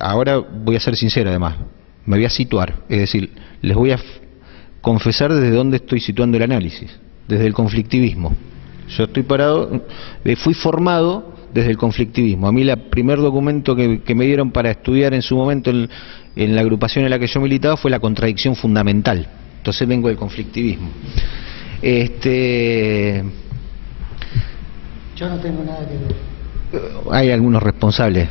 Ahora voy a ser sincero además, me voy a situar, es decir, les voy a confesar desde dónde estoy situando el análisis, desde el conflictivismo. Yo estoy parado, fui formado desde el conflictivismo. A mí el primer documento que me dieron para estudiar en su momento en la agrupación en la que yo militaba fue la contradicción fundamental. Entonces vengo del conflictivismo. Yo no tengo nada que ver. Hay algunos responsables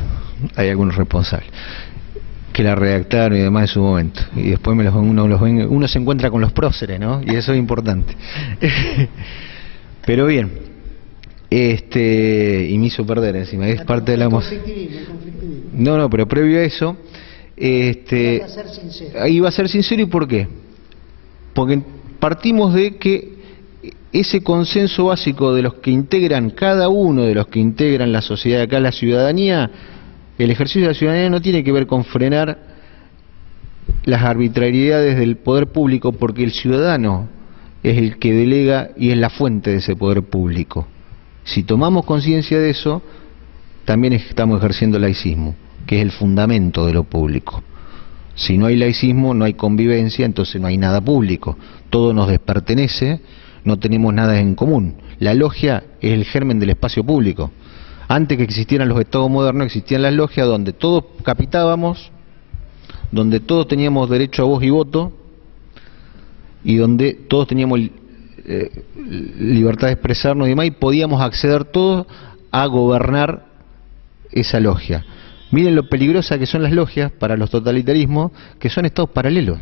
que la redactaron y demás en su momento, y después uno se encuentra con los próceres, ¿no? Y eso es importante. Pero bien, y me hizo perder encima, es parte de la emoción. No, pero previo a eso, Iba a ser sincero. Iba a ser sincero. ¿Y por qué? Porque partimos de que ese consenso básico de los que integran, cada uno de los que integran la sociedad, acá la ciudadanía, el ejercicio de la ciudadanía no tiene que ver con frenar las arbitrariedades del poder público, porque el ciudadano es el que delega y es la fuente de ese poder público. Si tomamos conciencia de eso, también estamos ejerciendo laicismo, que es el fundamento de lo público. Si no hay laicismo, no hay convivencia, entonces no hay nada público. Todo nos despertenece, no tenemos nada en común. La logia es el germen del espacio público. Antes que existieran los estados modernos, existían las logias donde todos capitábamos, donde todos teníamos derecho a voz y voto, y donde todos teníamos libertad de expresarnos y demás, y podíamos acceder todos a gobernar esa logia. Miren lo peligrosa que son las logias para los totalitarismos, que son estados paralelos.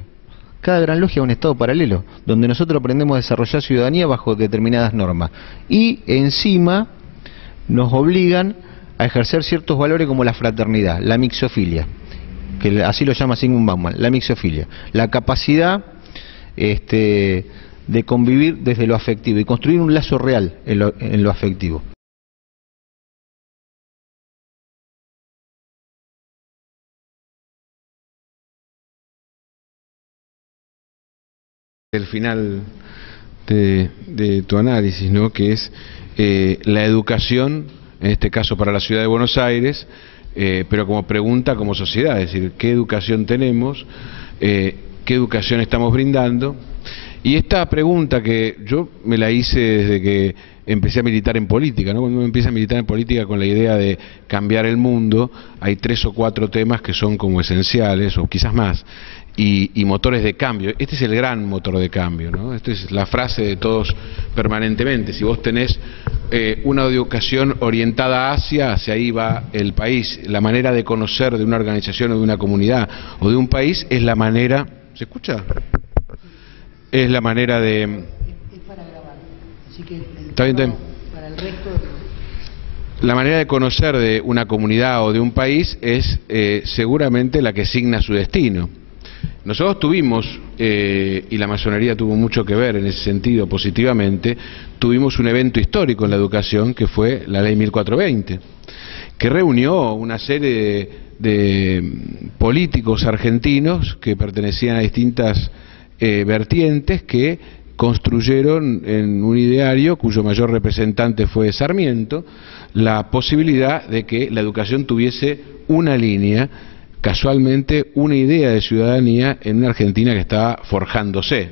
Cada gran logia es un estado paralelo, donde nosotros aprendemos a desarrollar ciudadanía bajo determinadas normas. Y encima nos obligan a ejercer ciertos valores como la fraternidad, la mixofilia, que así lo llama Zygmunt Bauman, la mixofilia, la capacidad de convivir desde lo afectivo y construir un lazo real en lo afectivo. El final de tu análisis, ¿no? Que es la educación, en este caso para la ciudad de Buenos Aires, pero como pregunta como sociedad, es decir, ¿qué educación tenemos? ¿Qué educación estamos brindando? Y esta pregunta que yo me la hice desde que empecé a militar en política, ¿no? Cuando uno empieza a militar en política con la idea de cambiar el mundo, hay 3 o 4 temas que son como esenciales, o quizás más, y motores de cambio. Este es el gran motor de cambio, ¿no? Esta es la frase de todos permanentemente. Si vos tenés una educación orientada hacia ahí va el país. La manera de conocer de una organización o de una comunidad o de un país es la manera... ¿Se escucha? Es la manera de... Es para grabar, así que ¿Está bien, está bien? Para el resto... La manera de conocer de una comunidad o de un país es seguramente la que signa su destino. Nosotros tuvimos, y la masonería tuvo mucho que ver en ese sentido positivamente, tuvimos un evento histórico en la educación que fue la Ley 1420, que reunió una serie de políticos argentinos que pertenecían a distintas vertientes que construyeron en un ideario cuyo mayor representante fue Sarmiento, la posibilidad de que la educación tuviese una línea, casualmente una idea de ciudadanía en una Argentina que estaba forjándose.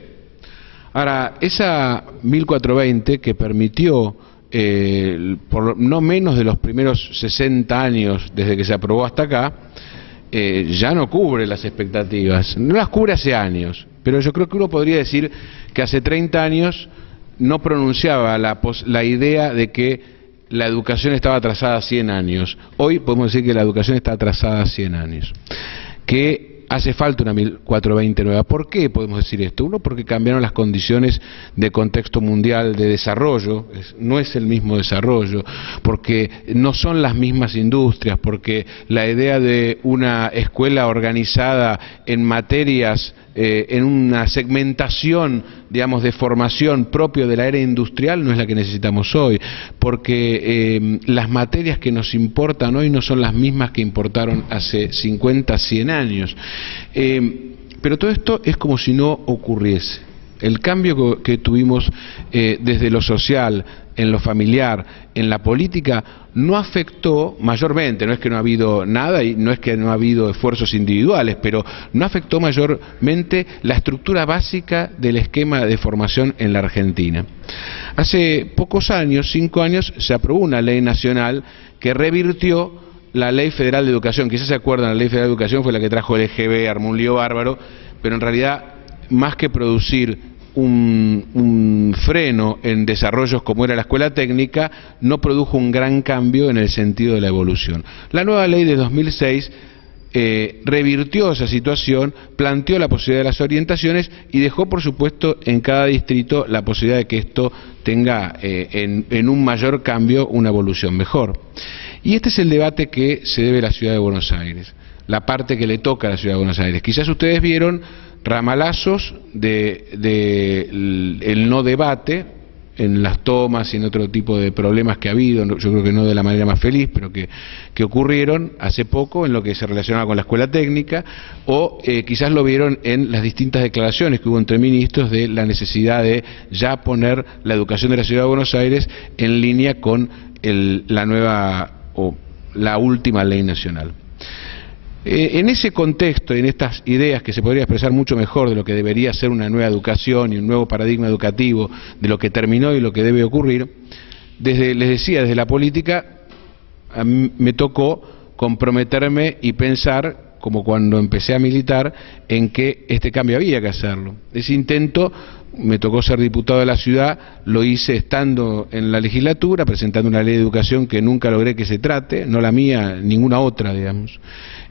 Ahora, esa 1420 que permitió, por no menos de los primeros 60 años desde que se aprobó hasta acá, ya no cubre las expectativas, no las cubre hace años, pero yo creo que uno podría decir que hace 30 años no pronunciaba la idea de que la educación estaba atrasada 100 años. Hoy podemos decir que la educación está atrasada 100 años. Que hace falta una 1420 nueva. ¿Por qué podemos decir esto? Uno, porque cambiaron las condiciones de contexto mundial de desarrollo, no es el mismo desarrollo, porque no son las mismas industrias, porque la idea de una escuela organizada en materias, en una segmentación, digamos, de formación propio de la era industrial no es la que necesitamos hoy, porque las materias que nos importan hoy no son las mismas que importaron hace 50, 100 años. Pero todo esto es como si no ocurriese. El cambio que tuvimos desde lo social, en lo familiar, en la política, no afectó mayormente, no es que no ha habido nada y no es que no ha habido esfuerzos individuales, pero no afectó mayormente la estructura básica del esquema de formación en la Argentina. Hace pocos años, 5 años, se aprobó una ley nacional que revirtió la Ley Federal de Educación. Quizás se acuerdan, la Ley Federal de Educación fue la que trajo el EGB, armó un lío bárbaro, pero en realidad, más que producir un freno en desarrollos como era la escuela técnica, no produjo un gran cambio en el sentido de la evolución. La nueva ley de 2006 revirtió esa situación, planteó la posibilidad de las orientaciones y dejó, por supuesto, en cada distrito la posibilidad de que esto tenga en un mayor cambio una evolución mejor. Y este es el debate que se debe a la Ciudad de Buenos Aires, la parte que le toca a la Ciudad de Buenos Aires. Quizás ustedes vieron ramalazos el no debate en las tomas y en otro tipo de problemas que ha habido, yo creo que no de la manera más feliz, pero que ocurrieron hace poco en lo que se relacionaba con la escuela técnica, o quizás lo vieron en las distintas declaraciones que hubo entre ministros de la necesidad de ya poner la educación de la Ciudad de Buenos Aires en línea con la nueva o la última ley nacional. En ese contexto, en estas ideas que se podría expresar mucho mejor de lo que debería ser una nueva educación y un nuevo paradigma educativo, de lo que terminó y lo que debe ocurrir, les decía, desde la política, a mí me tocó comprometerme y pensar, como cuando empecé a militar, en que este cambio había que hacerlo. Ese intento me tocó ser diputado de la ciudad, lo hice estando en la legislatura, presentando una ley de educación que nunca logré que se trate, no la mía, ninguna otra, digamos.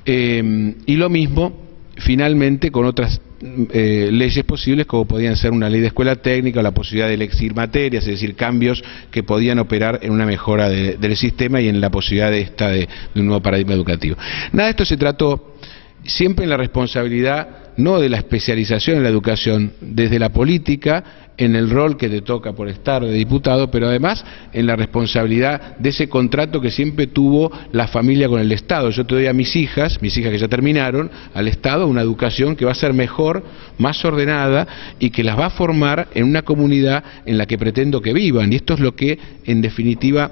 Y lo mismo, finalmente, con otras leyes posibles, como podían ser una ley de escuela técnica o la posibilidad de elegir materias, es decir, cambios que podían operar en una mejora del sistema y en la posibilidad de un nuevo paradigma educativo. Nada de esto se trató siempre en la responsabilidad, no de la especialización en la educación, desde la política, en el rol que te toca por estar de diputado, pero además en la responsabilidad de ese contrato que siempre tuvo la familia con el Estado. Yo te doy a mis hijas que ya terminaron, al Estado, una educación que va a ser mejor, más ordenada y que las va a formar en una comunidad en la que pretendo que vivan. Y esto es lo que, en definitiva,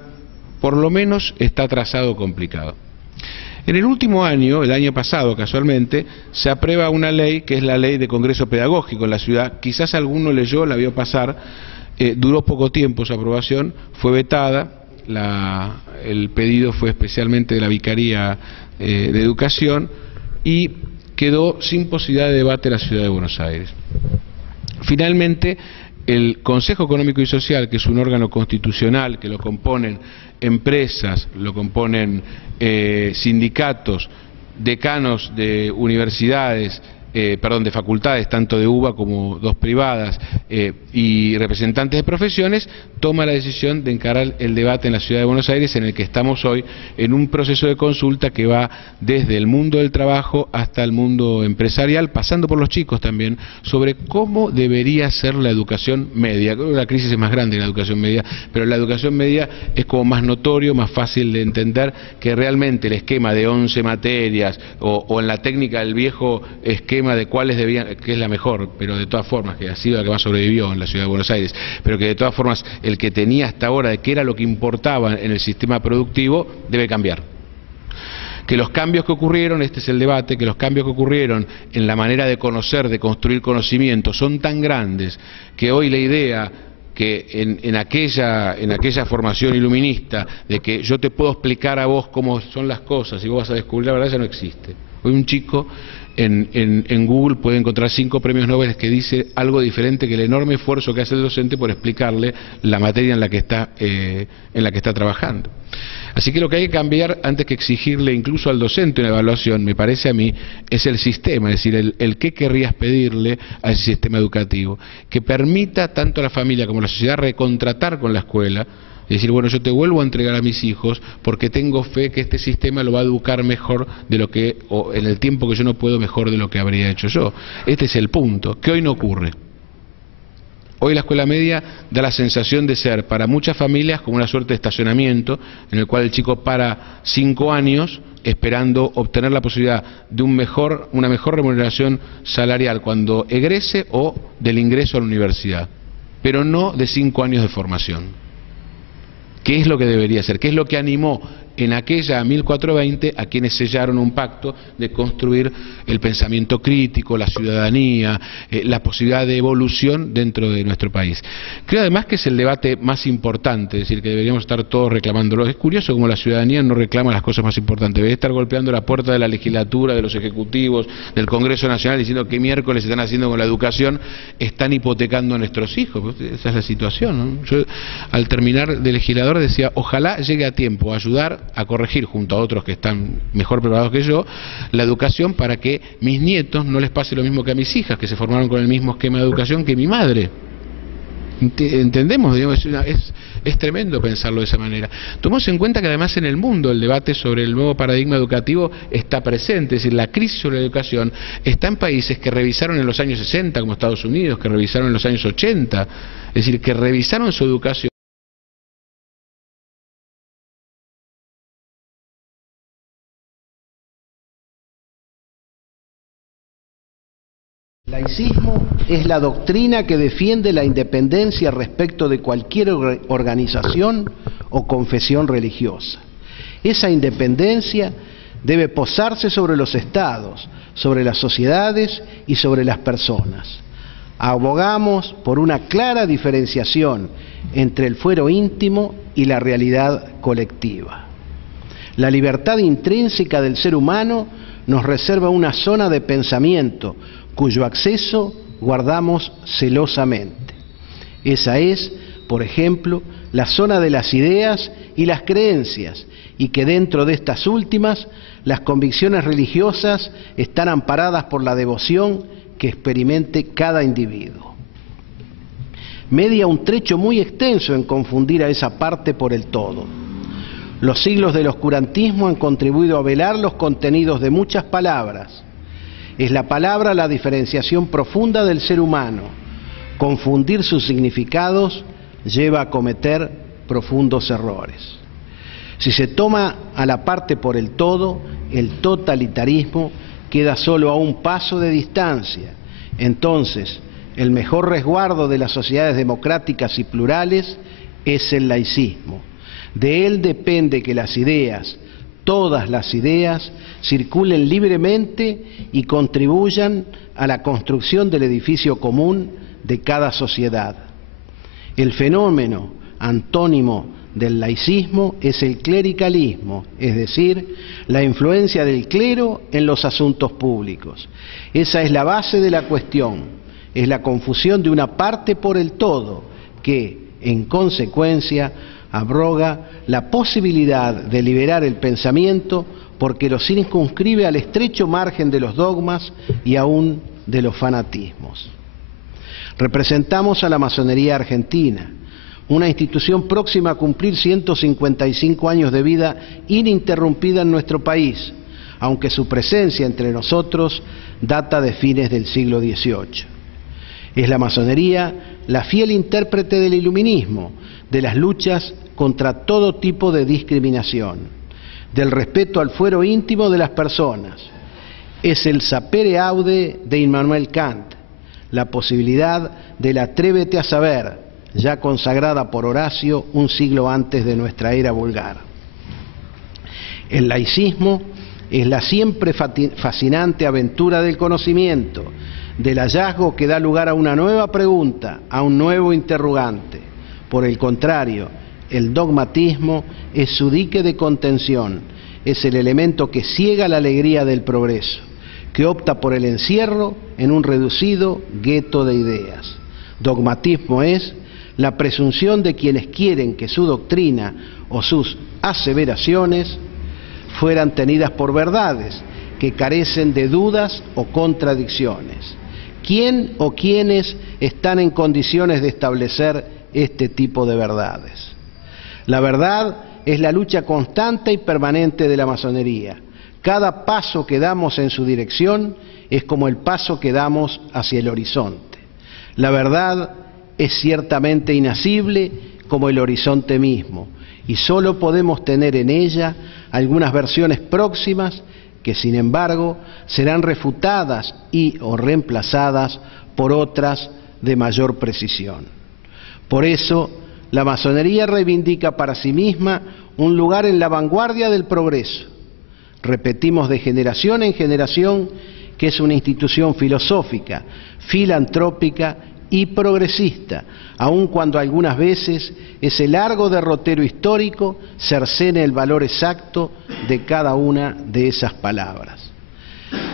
por lo menos está trazado complicado. En el último año, el año pasado casualmente, se aprueba una ley que es la ley de Congreso Pedagógico en la ciudad. Quizás alguno leyó, la vio pasar, duró poco tiempo su aprobación, fue vetada, el pedido fue especialmente de la Vicaría de Educación y quedó sin posibilidad de debate en la ciudad de Buenos Aires. Finalmente, el Consejo Económico y Social, que es un órgano constitucional que lo componen empresas, lo componen sindicatos, decanos de universidades, de facultades, tanto de UBA como dos privadas, y representantes de profesiones, toma la decisión de encarar el debate en la ciudad de Buenos Aires, en el que estamos hoy, en un proceso de consulta que va desde el mundo del trabajo hasta el mundo empresarial, pasando por los chicos también, sobre cómo debería ser la educación media. Creo que la crisis es más grande en la educación media, pero la educación media es como más notorio, más fácil de entender, que realmente el esquema de 11 materias, o en la técnica del viejo esquema de cuáles debían, que es la mejor, pero de todas formas, que ha sido la que más sobrevivió en la ciudad de Buenos Aires, pero que de todas formas el que tenía hasta ahora de qué era lo que importaba en el sistema productivo, debe cambiar. Que los cambios que ocurrieron, este es el debate, que los cambios que ocurrieron en la manera de conocer, de construir conocimiento, son tan grandes que hoy la idea que en aquella formación iluminista de que yo te puedo explicar a vos cómo son las cosas y vos vas a descubrir la verdad, ya no existe. Hoy un chico en Google puede encontrar 5 premios Nobel que dice algo diferente que el enorme esfuerzo que hace el docente por explicarle la materia en la que está trabajando. Así que lo que hay que cambiar, antes que exigirle incluso al docente una evaluación, me parece a mí, es el sistema, es decir, el qué querrías pedirle a ese sistema educativo, que permita tanto a la familia como a la sociedad recontratar con la escuela, y decir, bueno, yo te vuelvo a entregar a mis hijos porque tengo fe que este sistema lo va a educar mejor de lo que, o en el tiempo que yo no puedo, mejor de lo que habría hecho yo. Este es el punto, que hoy no ocurre. Hoy la escuela media da la sensación de ser para muchas familias como una suerte de estacionamiento en el cual el chico para 5 años esperando obtener la posibilidad de una mejor remuneración salarial cuando egrese o del ingreso a la universidad, pero no de 5 años de formación. ¿Qué es lo que debería ser? ¿Qué es lo que animó en aquella 1420 a quienes sellaron un pacto de construir el pensamiento crítico, la ciudadanía, la posibilidad de evolución dentro de nuestro país? Creo además que es el debate más importante, es decir, que deberíamos estar todos reclamándolo. Es curioso como la ciudadanía no reclama las cosas más importantes, debería estar golpeando la puerta de la legislatura, de los ejecutivos, del Congreso Nacional, diciendo que miércoles están haciendo con la educación, están hipotecando a nuestros hijos. Esa es la situación, ¿no? Yo al terminar de legislador decía, ojalá llegue a tiempo a ayudar a corregir junto a otros que están mejor preparados que yo la educación para que mis nietos no les pase lo mismo que a mis hijas, que se formaron con el mismo esquema de educación que mi madre. ¿Entendemos? Digamos, es tremendo pensarlo de esa manera. Tomemos en cuenta que además en el mundo el debate sobre el nuevo paradigma educativo está presente, es decir, la crisis sobre la educación está en países que revisaron en los años 60, como Estados Unidos, que revisaron en los años 80, es decir, que revisaron su educación. Laicismo es la doctrina que defiende la independencia respecto de cualquier organización o confesión religiosa. Esa independencia debe posarse sobre los estados, sobre las sociedades y sobre las personas. Abogamos por una clara diferenciación entre el fuero íntimo y la realidad colectiva. La libertad intrínseca del ser humano nos reserva una zona de pensamiento cuyo acceso guardamos celosamente. Esa es, por ejemplo, la zona de las ideas y las creencias, y que dentro de estas últimas, las convicciones religiosas están amparadas por la devoción que experimente cada individuo. Media un trecho muy extenso en confundir a esa parte por el todo. Los siglos del oscurantismo han contribuido a velar los contenidos de muchas palabras. Es la palabra la diferenciación profunda del ser humano. Confundir sus significados lleva a cometer profundos errores. Si se toma a la parte por el todo, el totalitarismo queda solo a un paso de distancia. Entonces, el mejor resguardo de las sociedades democráticas y plurales es el laicismo. De él depende que las ideas, todas las ideas, circulen libremente y contribuyan a la construcción del edificio común de cada sociedad. El fenómeno antónimo del laicismo es el clericalismo, es decir, la influencia del clero en los asuntos públicos. Esa es la base de la cuestión, es la confusión de una parte por el todo, que, en consecuencia, abroga la posibilidad de liberar el pensamiento porque lo circunscribe al estrecho margen de los dogmas y aún de los fanatismos. Representamos a la masonería argentina, una institución próxima a cumplir 155 años de vida ininterrumpida en nuestro país, aunque su presencia entre nosotros data de fines del siglo XVIII. Es la masonería la fiel intérprete del iluminismo, de las luchas contra todo tipo de discriminación, del respeto al fuero íntimo de las personas. Es el sapere aude de Immanuel Kant, la posibilidad del atrévete a saber, ya consagrada por Horacio un siglo antes de nuestra era vulgar. El laicismo es la siempre fascinante aventura del conocimiento, del hallazgo que da lugar a una nueva pregunta, a un nuevo interrogante. Por el contrario, el dogmatismo es su dique de contención, es el elemento que ciega la alegría del progreso, que opta por el encierro en un reducido gueto de ideas. Dogmatismo es la presunción de quienes quieren que su doctrina o sus aseveraciones fueran tenidas por verdades, que carecen de dudas o contradicciones. ¿Quién o quiénes están en condiciones de establecer este tipo de verdades? La verdad es la lucha constante y permanente de la masonería. Cada paso que damos en su dirección es como el paso que damos hacia el horizonte. La verdad es ciertamente inacible como el horizonte mismo, y solo podemos tener en ella algunas versiones próximas que, sin embargo, serán refutadas y o reemplazadas por otras de mayor precisión. Por eso, la masonería reivindica para sí misma un lugar en la vanguardia del progreso. Repetimos de generación en generación que es una institución filosófica, filantrópica y progresista, aun cuando algunas veces ese largo derrotero histórico cercene el valor exacto de cada una de esas palabras.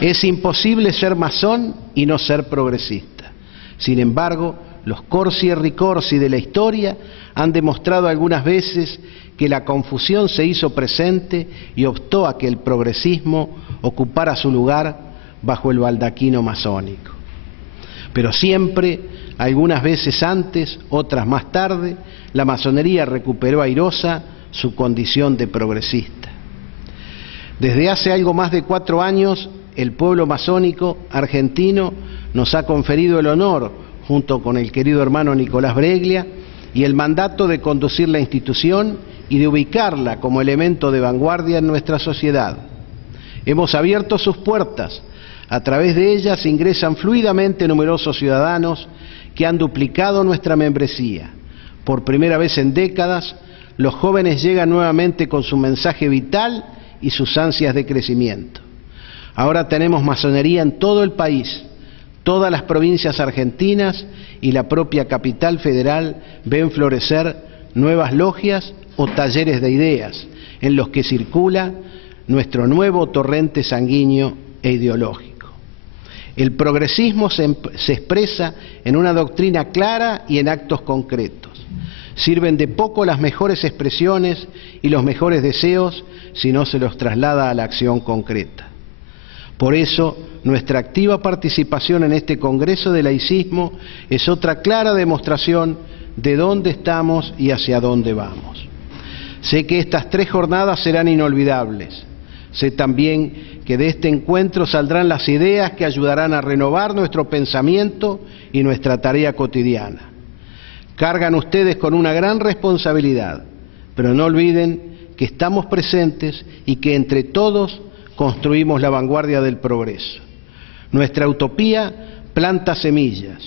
Es imposible ser masón y no ser progresista. Sin embargo, los corsi e ricorsi de la historia han demostrado algunas veces que la confusión se hizo presente y optó a que el progresismo ocupara su lugar bajo el baldaquino masónico. Pero siempre, algunas veces antes, otras más tarde, la masonería recuperó airosa su condición de progresista. Desde hace algo más de 4 años, el pueblo masónico argentino nos ha conferido el honor, junto con el querido hermano Nicolás Breglia, y el mandato de conducir la institución y de ubicarla como elemento de vanguardia en nuestra sociedad. Hemos abierto sus puertas. A través de ellas ingresan fluidamente numerosos ciudadanos que han duplicado nuestra membresía. Por primera vez en décadas, los jóvenes llegan nuevamente con su mensaje vital y sus ansias de crecimiento. Ahora tenemos masonería en todo el país. Todas las provincias argentinas y la propia capital federal ven florecer nuevas logias o talleres de ideas en los que circula nuestro nuevo torrente sanguíneo e ideológico. El progresismo se expresa en una doctrina clara y en actos concretos. Sirven de poco las mejores expresiones y los mejores deseos si no se los traslada a la acción concreta. Por eso, nuestra activa participación en este Congreso de Laicismo es otra clara demostración de dónde estamos y hacia dónde vamos. Sé que estas 3 jornadas serán inolvidables. Sé también que de este encuentro saldrán las ideas que ayudarán a renovar nuestro pensamiento y nuestra tarea cotidiana. Cargan ustedes con una gran responsabilidad, pero no olviden que estamos presentes y que entre todos construimos la vanguardia del progreso. Nuestra utopía planta semillas.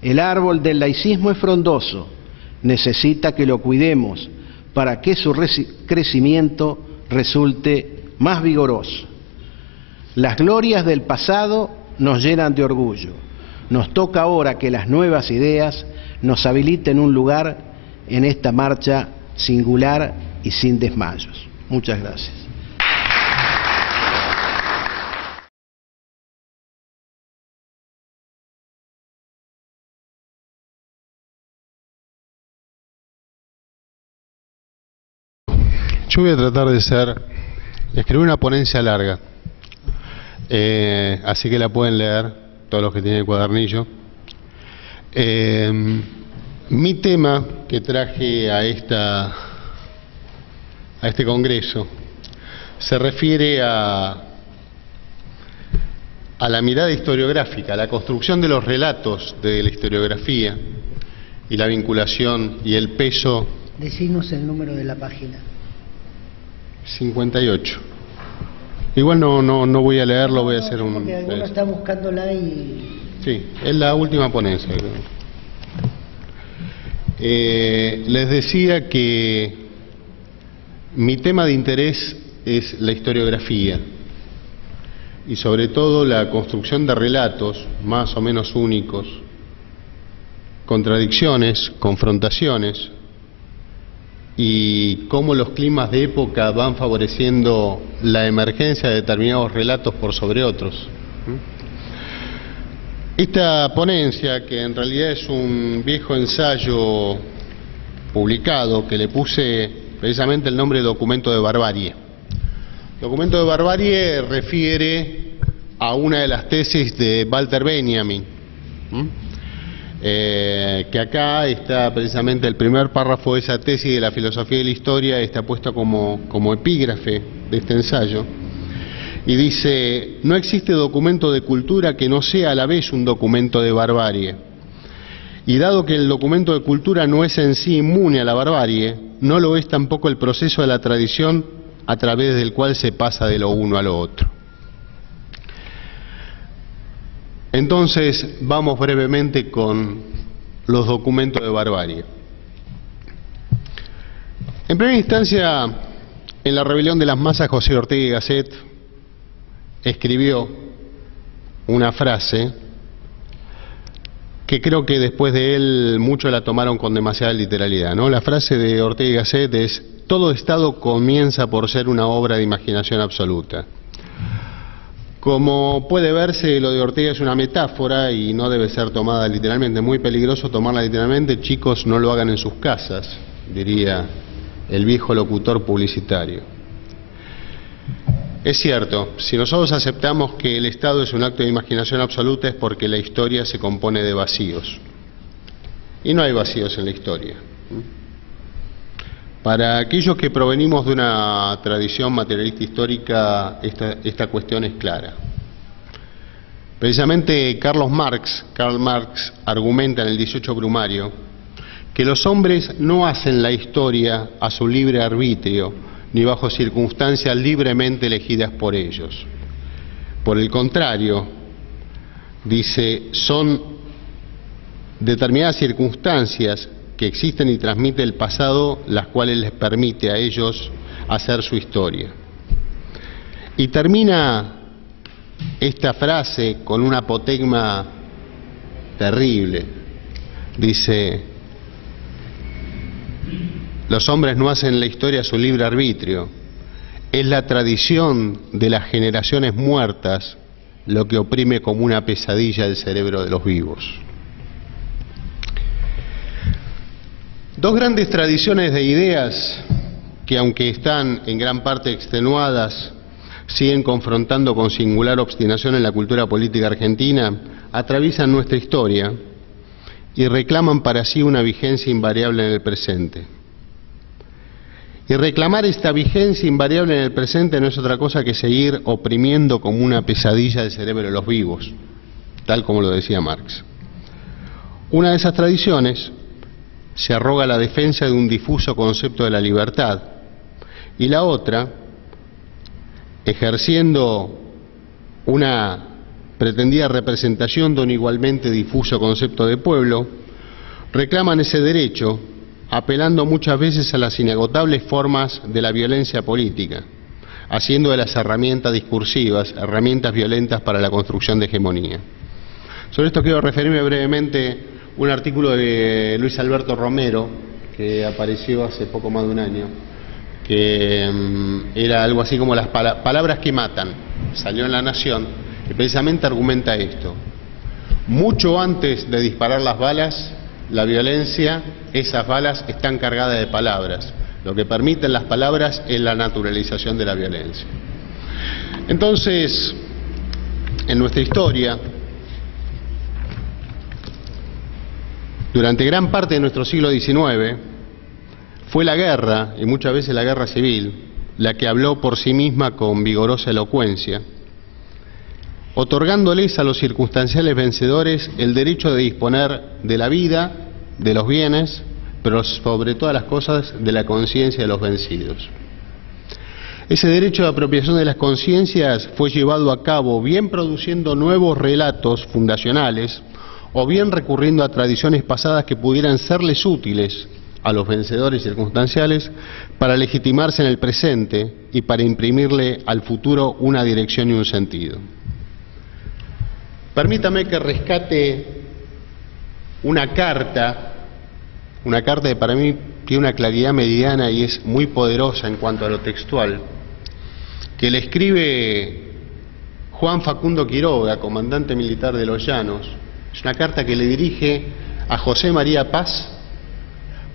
El árbol del laicismo es frondoso, necesita que lo cuidemos para que su crecimiento resulte más vigoroso. Las glorias del pasado nos llenan de orgullo. Nos toca ahora que las nuevas ideas nos habiliten un lugar en esta marcha singular y sin desmayos. Muchas gracias. Yo voy a tratar de escribir una ponencia larga, así que la pueden leer todos los que tienen el cuadernillo. Mi tema que traje a este congreso se refiere a la mirada historiográfica, a la construcción de los relatos de la historiografía y la vinculación y el peso. Decinos el número de la página. 58. Igual no voy a leerlo, voy a hacer un... Porque alguno está buscándola y... Sí, es la última ponencia. Les decía que mi tema de interés es la historiografía y sobre todo la construcción de relatos más o menos únicos, contradicciones, confrontaciones, y cómo los climas de época van favoreciendo la emergencia de determinados relatos por sobre otros. Esta ponencia, que en realidad es un viejo ensayo publicado, que le puse precisamente el nombre de Documento de Barbarie. Documento de Barbarie refiere a una de las tesis de Walter Benjamin, que acá está precisamente el primer párrafo de esa tesis de la filosofía de la historia, está puesto como epígrafe de este ensayo, y dice: no existe documento de cultura que no sea a la vez un documento de barbarie, y dado que el documento de cultura no es en sí inmune a la barbarie, no lo es tampoco el proceso de la tradición a través del cual se pasa de lo uno a lo otro. Entonces, vamos brevemente con los documentos de barbarie. En primera instancia, en la rebelión de las masas, José Ortega y Gasset escribió una frase que creo que después de él muchos la tomaron con demasiada literalidad, ¿no? La frase de Ortega y Gasset es: todo Estado comienza por ser una obra de imaginación absoluta. Como puede verse, lo de Ortega es una metáfora y no debe ser tomada literalmente. Muy peligroso tomarla literalmente. Chicos, no lo hagan en sus casas, diría el viejo locutor publicitario. Es cierto, si nosotros aceptamos que el Estado es un acto de imaginación absoluta, es porque la historia se compone de vacíos. Y no hay vacíos en la historia. Para aquellos que provenimos de una tradición materialista histórica, esta cuestión es clara. Precisamente Karl Marx argumenta en el 18 Brumario que los hombres no hacen la historia a su libre arbitrio, ni bajo circunstancias libremente elegidas por ellos. Por el contrario, dice, son determinadas circunstancias que existen y transmite el pasado, las cuales les permite a ellos hacer su historia. Y termina esta frase con un apotegma terrible. Dice: los hombres no hacen la historia a su libre arbitrio, es la tradición de las generaciones muertas lo que oprime como una pesadilla el cerebro de los vivos. Dos grandes tradiciones de ideas que, aunque están en gran parte extenuadas, siguen confrontando con singular obstinación en la cultura política argentina, atraviesan nuestra historia y reclaman para sí una vigencia invariable en el presente. Y reclamar esta vigencia invariable en el presente no es otra cosa que seguir oprimiendo como una pesadilla el cerebro de los vivos, tal como lo decía Marx. Una de esas tradiciones se arroga la defensa de un difuso concepto de la libertad, y la otra, ejerciendo una pretendida representación de un igualmente difuso concepto de pueblo, reclaman ese derecho apelando muchas veces a las inagotables formas de la violencia política, haciendo de las herramientas discursivas herramientas violentas para la construcción de hegemonía. Sobre esto quiero referirme brevemente a un artículo de Luis Alberto Romero, que apareció hace poco más de un año, que era algo así como las palabras que matan. Salió en La Nación y precisamente argumenta esto. Mucho antes de disparar las balas, la violencia, esas balas están cargadas de palabras. Lo que permiten las palabras es la naturalización de la violencia. Entonces, en nuestra historia, durante gran parte de nuestro siglo XIX, fue la guerra, y muchas veces la guerra civil, la que habló por sí misma con vigorosa elocuencia, otorgándoles a los circunstanciales vencedores el derecho de disponer de la vida, de los bienes, pero sobre todas las cosas de la conciencia de los vencidos. Ese derecho de apropiación de las conciencias fue llevado a cabo bien produciendo nuevos relatos fundacionales o bien recurriendo a tradiciones pasadas que pudieran serles útiles a los vencedores circunstanciales para legitimarse en el presente y para imprimirle al futuro una dirección y un sentido. Permítame que rescate una carta que para mí tiene una claridad meridiana y es muy poderosa en cuanto a lo textual, que le escribe Juan Facundo Quiroga, comandante militar de los Llanos. Es una carta que le dirige a José María Paz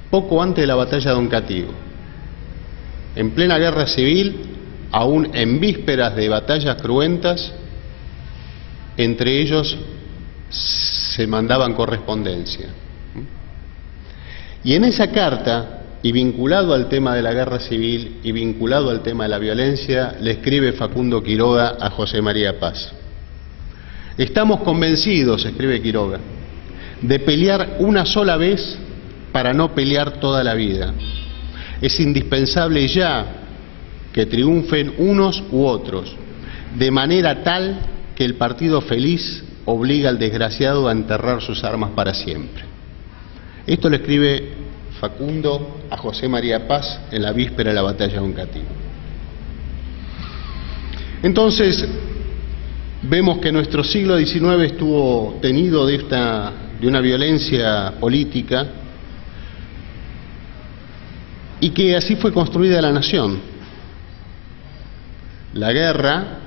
poco antes de la batalla de Oncativo. En plena guerra civil, aún en vísperas de batallas cruentas, entre ellos se mandaban correspondencia. Y en esa carta, y vinculado al tema de la guerra civil y vinculado al tema de la violencia, le escribe Facundo Quiroga a José María Paz. Estamos convencidos, escribe Quiroga, de pelear una sola vez para no pelear toda la vida. Es indispensable ya que triunfen unos u otros, de manera tal que el partido feliz obliga al desgraciado a enterrar sus armas para siempre. Esto lo escribe Facundo a José María Paz en la víspera de la batalla de Oncativo. Entonces, vemos que nuestro siglo XIX estuvo tenido de una violencia política y que así fue construida la nación. La guerra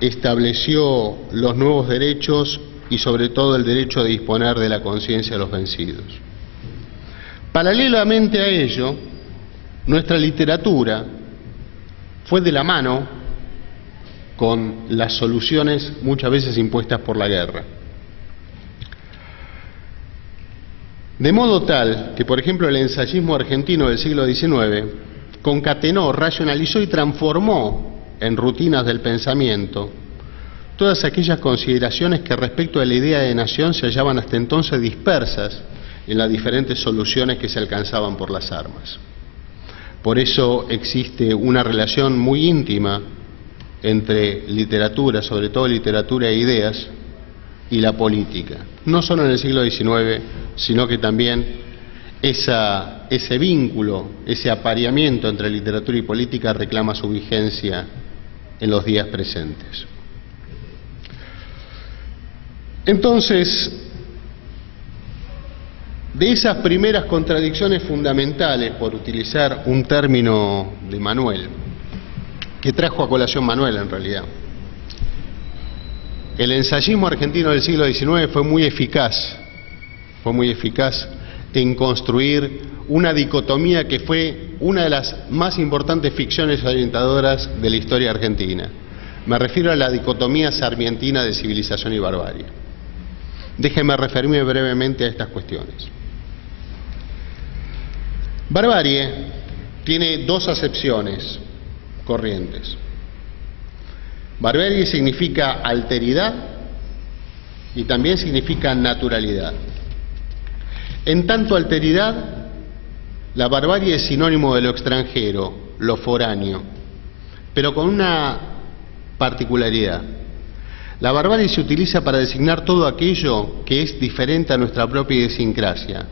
estableció los nuevos derechos y sobre todo el derecho de disponer de la conciencia de los vencidos. Paralelamente a ello, nuestra literatura fue de la mano con las soluciones muchas veces impuestas por la guerra. De modo tal que, por ejemplo, el ensayismo argentino del siglo XIX concatenó, racionalizó y transformó en rutinas del pensamiento todas aquellas consideraciones que respecto a la idea de nación se hallaban hasta entonces dispersas en las diferentes soluciones que se alcanzaban por las armas. Por eso existe una relación muy íntima entre literatura, sobre todo literatura e ideas, y la política. No solo en el siglo XIX, sino que también ese vínculo, ese apareamiento entre literatura y política reclama su vigencia en los días presentes. Entonces, de esas primeras contradicciones fundamentales, por utilizar un término de Manuel, que trajo a colación Manuel en realidad, El ensayismo argentino del siglo XIX fue muy eficaz en construir una dicotomía que fue una de las más importantes ficciones orientadoras de la historia argentina. Me refiero a la dicotomía sarmientina de civilización y barbarie. Déjenme referirme brevemente a estas cuestiones. Barbarie tiene dos acepciones corrientes. Barbarie significa alteridad y también significa naturalidad. En tanto alteridad, la barbarie es sinónimo de lo extranjero, lo foráneo, pero con una particularidad. La barbarie se utiliza para designar todo aquello que es diferente a nuestra propia idiosincrasia,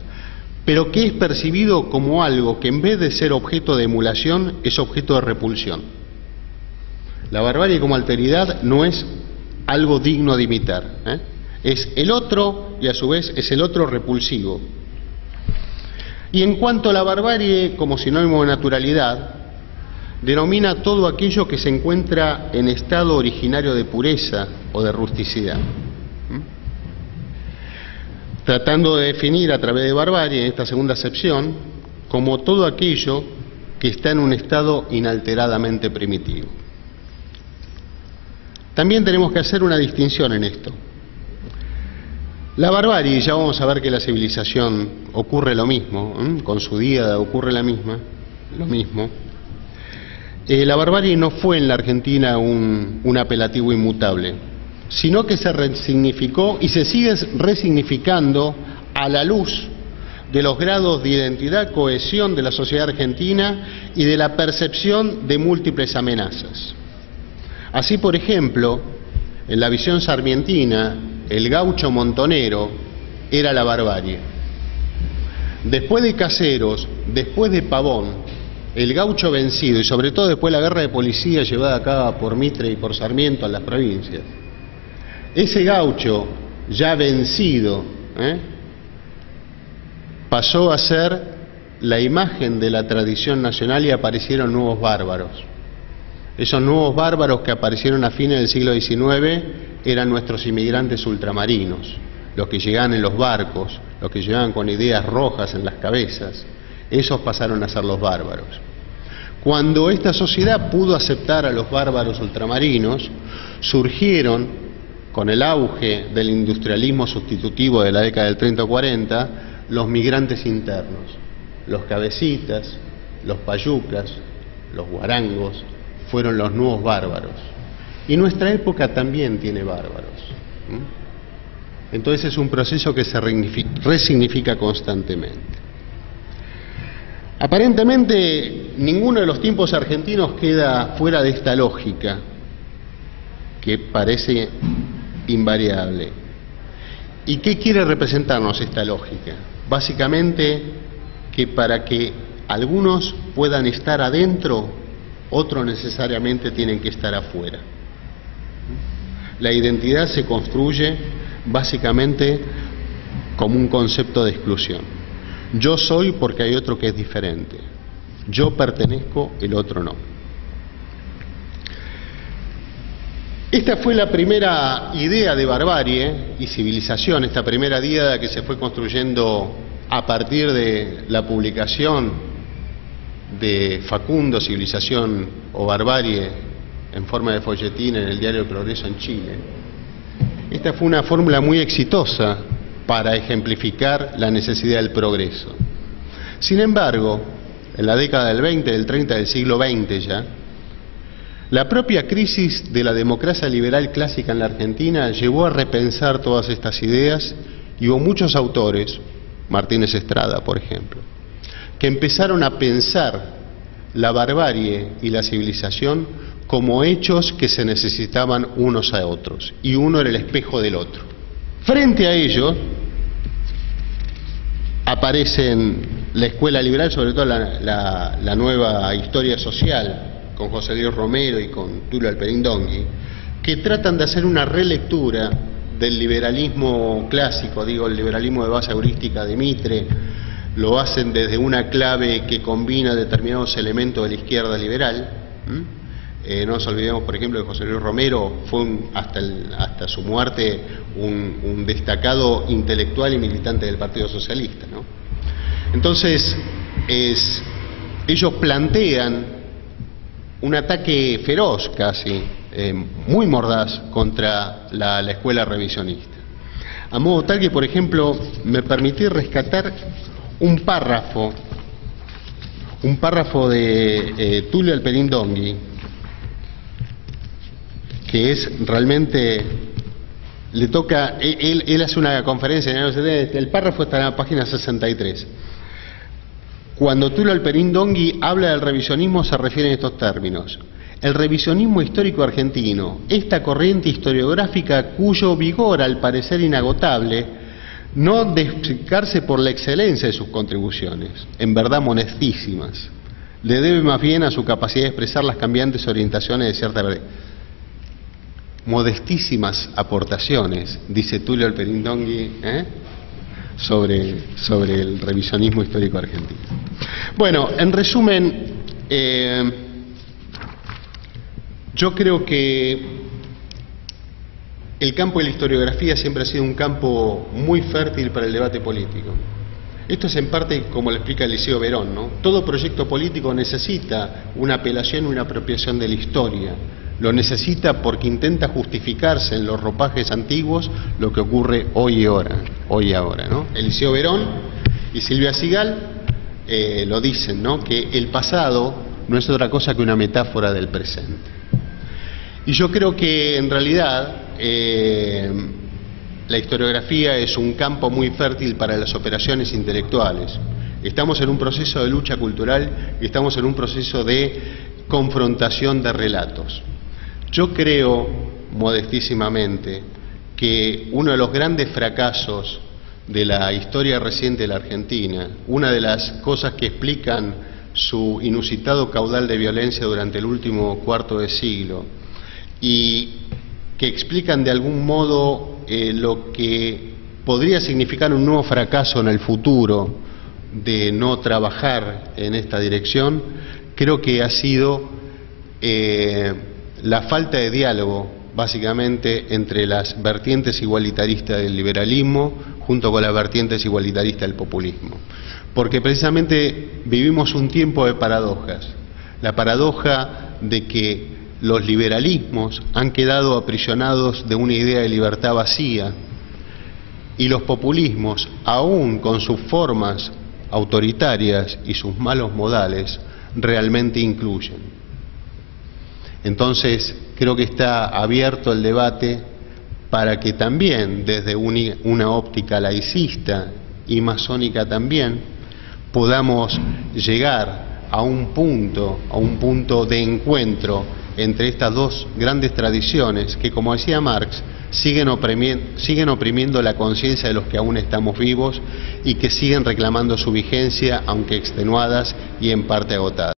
pero que es percibido como algo que en vez de ser objeto de emulación, es objeto de repulsión. La barbarie como alteridad no es algo digno de imitar, es el otro y a su vez es el otro repulsivo. Y en cuanto a la barbarie como sinónimo de naturalidad, denomina todo aquello que se encuentra en estado originario de pureza o de rusticidad. Tratando de definir a través de barbarie, en esta segunda acepción, como todo aquello que está en un estado inalteradamente primitivo. También tenemos que hacer una distinción en esto. La barbarie, ya vamos a ver que en la civilización ocurre lo mismo, con su día ocurre lo mismo. La barbarie no fue en la Argentina un apelativo inmutable, sino que se resignificó y se sigue resignificando a la luz de los grados de identidad, cohesión de la sociedad argentina y de la percepción de múltiples amenazas. Así, por ejemplo, en la visión sarmientina, el gaucho montonero era la barbarie. Después de Caseros, después de Pavón, el gaucho vencido, y sobre todo después de la guerra de policía llevada a cabo por Mitre y por Sarmiento a las provincias, ese gaucho ya vencido pasó a ser la imagen de la tradición nacional y aparecieron nuevos bárbaros. Esos nuevos bárbaros que aparecieron a fines del siglo XIX eran nuestros inmigrantes ultramarinos, los que llegaban en los barcos, los que llegaban con ideas rojas en las cabezas. Esos pasaron a ser los bárbaros. Cuando esta sociedad pudo aceptar a los bárbaros ultramarinos, surgieron, con el auge del industrialismo sustitutivo de la década del 30 o 40, los migrantes internos, los cabecitas, los payucas, los guarangos, fueron los nuevos bárbaros. Y nuestra época también tiene bárbaros. Entonces es un proceso que se resignifica constantemente. Aparentemente ninguno de los tiempos argentinos queda fuera de esta lógica, que parece invariable. ¿Y qué quiere representarnos esta lógica? Básicamente que para que algunos puedan estar adentro, otros necesariamente tienen que estar afuera. La identidad se construye básicamente como un concepto de exclusión. Yo soy porque hay otro que es diferente. Yo pertenezco, el otro no. Esta fue la primera idea de barbarie y civilización, esta primera idea que se fue construyendo a partir de la publicación de Facundo, Civilización o Barbarie, en forma de folletín en el diario El Progreso en Chile. Esta fue una fórmula muy exitosa para ejemplificar la necesidad del progreso. Sin embargo, en la década del 20, del 30 del siglo XX ya, la propia crisis de la democracia liberal clásica en la Argentina llevó a repensar todas estas ideas y hubo muchos autores, Martínez Estrada por ejemplo, que empezaron a pensar la barbarie y la civilización como hechos que se necesitaban unos a otros, y uno era el espejo del otro. Frente a ello, aparecen la escuela liberal, sobre todo la nueva historia social, con José Luis Romero y con Tulio Alperín Dongui, que tratan de hacer una relectura del liberalismo clásico, digo, el liberalismo de base heurística de Mitre. Lo hacen desde una clave que combina determinados elementos de la izquierda liberal, No nos olvidemos, por ejemplo, de José Luis Romero, fue hasta su muerte un destacado intelectual y militante del Partido Socialista, ¿no? Entonces, ellos plantean un ataque feroz casi, muy mordaz contra la escuela revisionista. A modo tal que, por ejemplo, me permití rescatar un párrafo de Tulio Alperín Dongui, que es realmente, le toca, él hace una conferencia en el año 70, el párrafo está en la página 63. Cuando Tulio Alperín Dongui habla del revisionismo se refiere en estos términos: el revisionismo histórico argentino, esta corriente historiográfica cuyo vigor al parecer inagotable no destacarse por la excelencia de sus contribuciones, en verdad modestísimas, le debe más bien a su capacidad de expresar las cambiantes orientaciones de cierta verdad. Modestísimas aportaciones, dice Tulio Alperín Dongui, sobre el revisionismo histórico argentino. Bueno, en resumen, yo creo que el campo de la historiografía siempre ha sido un campo muy fértil para el debate político. Esto es en parte como lo explica Eliseo Verón, ¿no? Todo proyecto político necesita una apelación y una apropiación de la historia. Lo necesita porque intenta justificarse en los ropajes antiguos lo que ocurre hoy y ahora, ¿no? Eliseo Verón y Silvia Sigal lo dicen, ¿no? Que el pasado no es otra cosa que una metáfora del presente. Y yo creo que en realidad la historiografía es un campo muy fértil para las operaciones intelectuales. Estamos en un proceso de lucha cultural y estamos en un proceso de confrontación de relatos. Yo creo, modestísimamente, que uno de los grandes fracasos de la historia reciente de la Argentina, una de las cosas que explican su inusitado caudal de violencia durante el último cuarto de siglo y que explican de algún modo lo que podría significar un nuevo fracaso en el futuro de no trabajar en esta dirección, creo que ha sido la falta de diálogo, básicamente, entre las vertientes igualitaristas del liberalismo junto con las vertientes igualitaristas del populismo. Porque precisamente vivimos un tiempo de paradojas. La paradoja de que los liberalismos han quedado aprisionados de una idea de libertad vacía y los populismos, aún con sus formas autoritarias y sus malos modales, realmente incluyen. Entonces, creo que está abierto el debate para que también, desde una óptica laicista y masónica también, podamos llegar a un punto de encuentro entre estas dos grandes tradiciones que, como decía Marx, siguen oprimiendo la conciencia de los que aún estamos vivos y que siguen reclamando su vigencia, aunque extenuadas y en parte agotadas.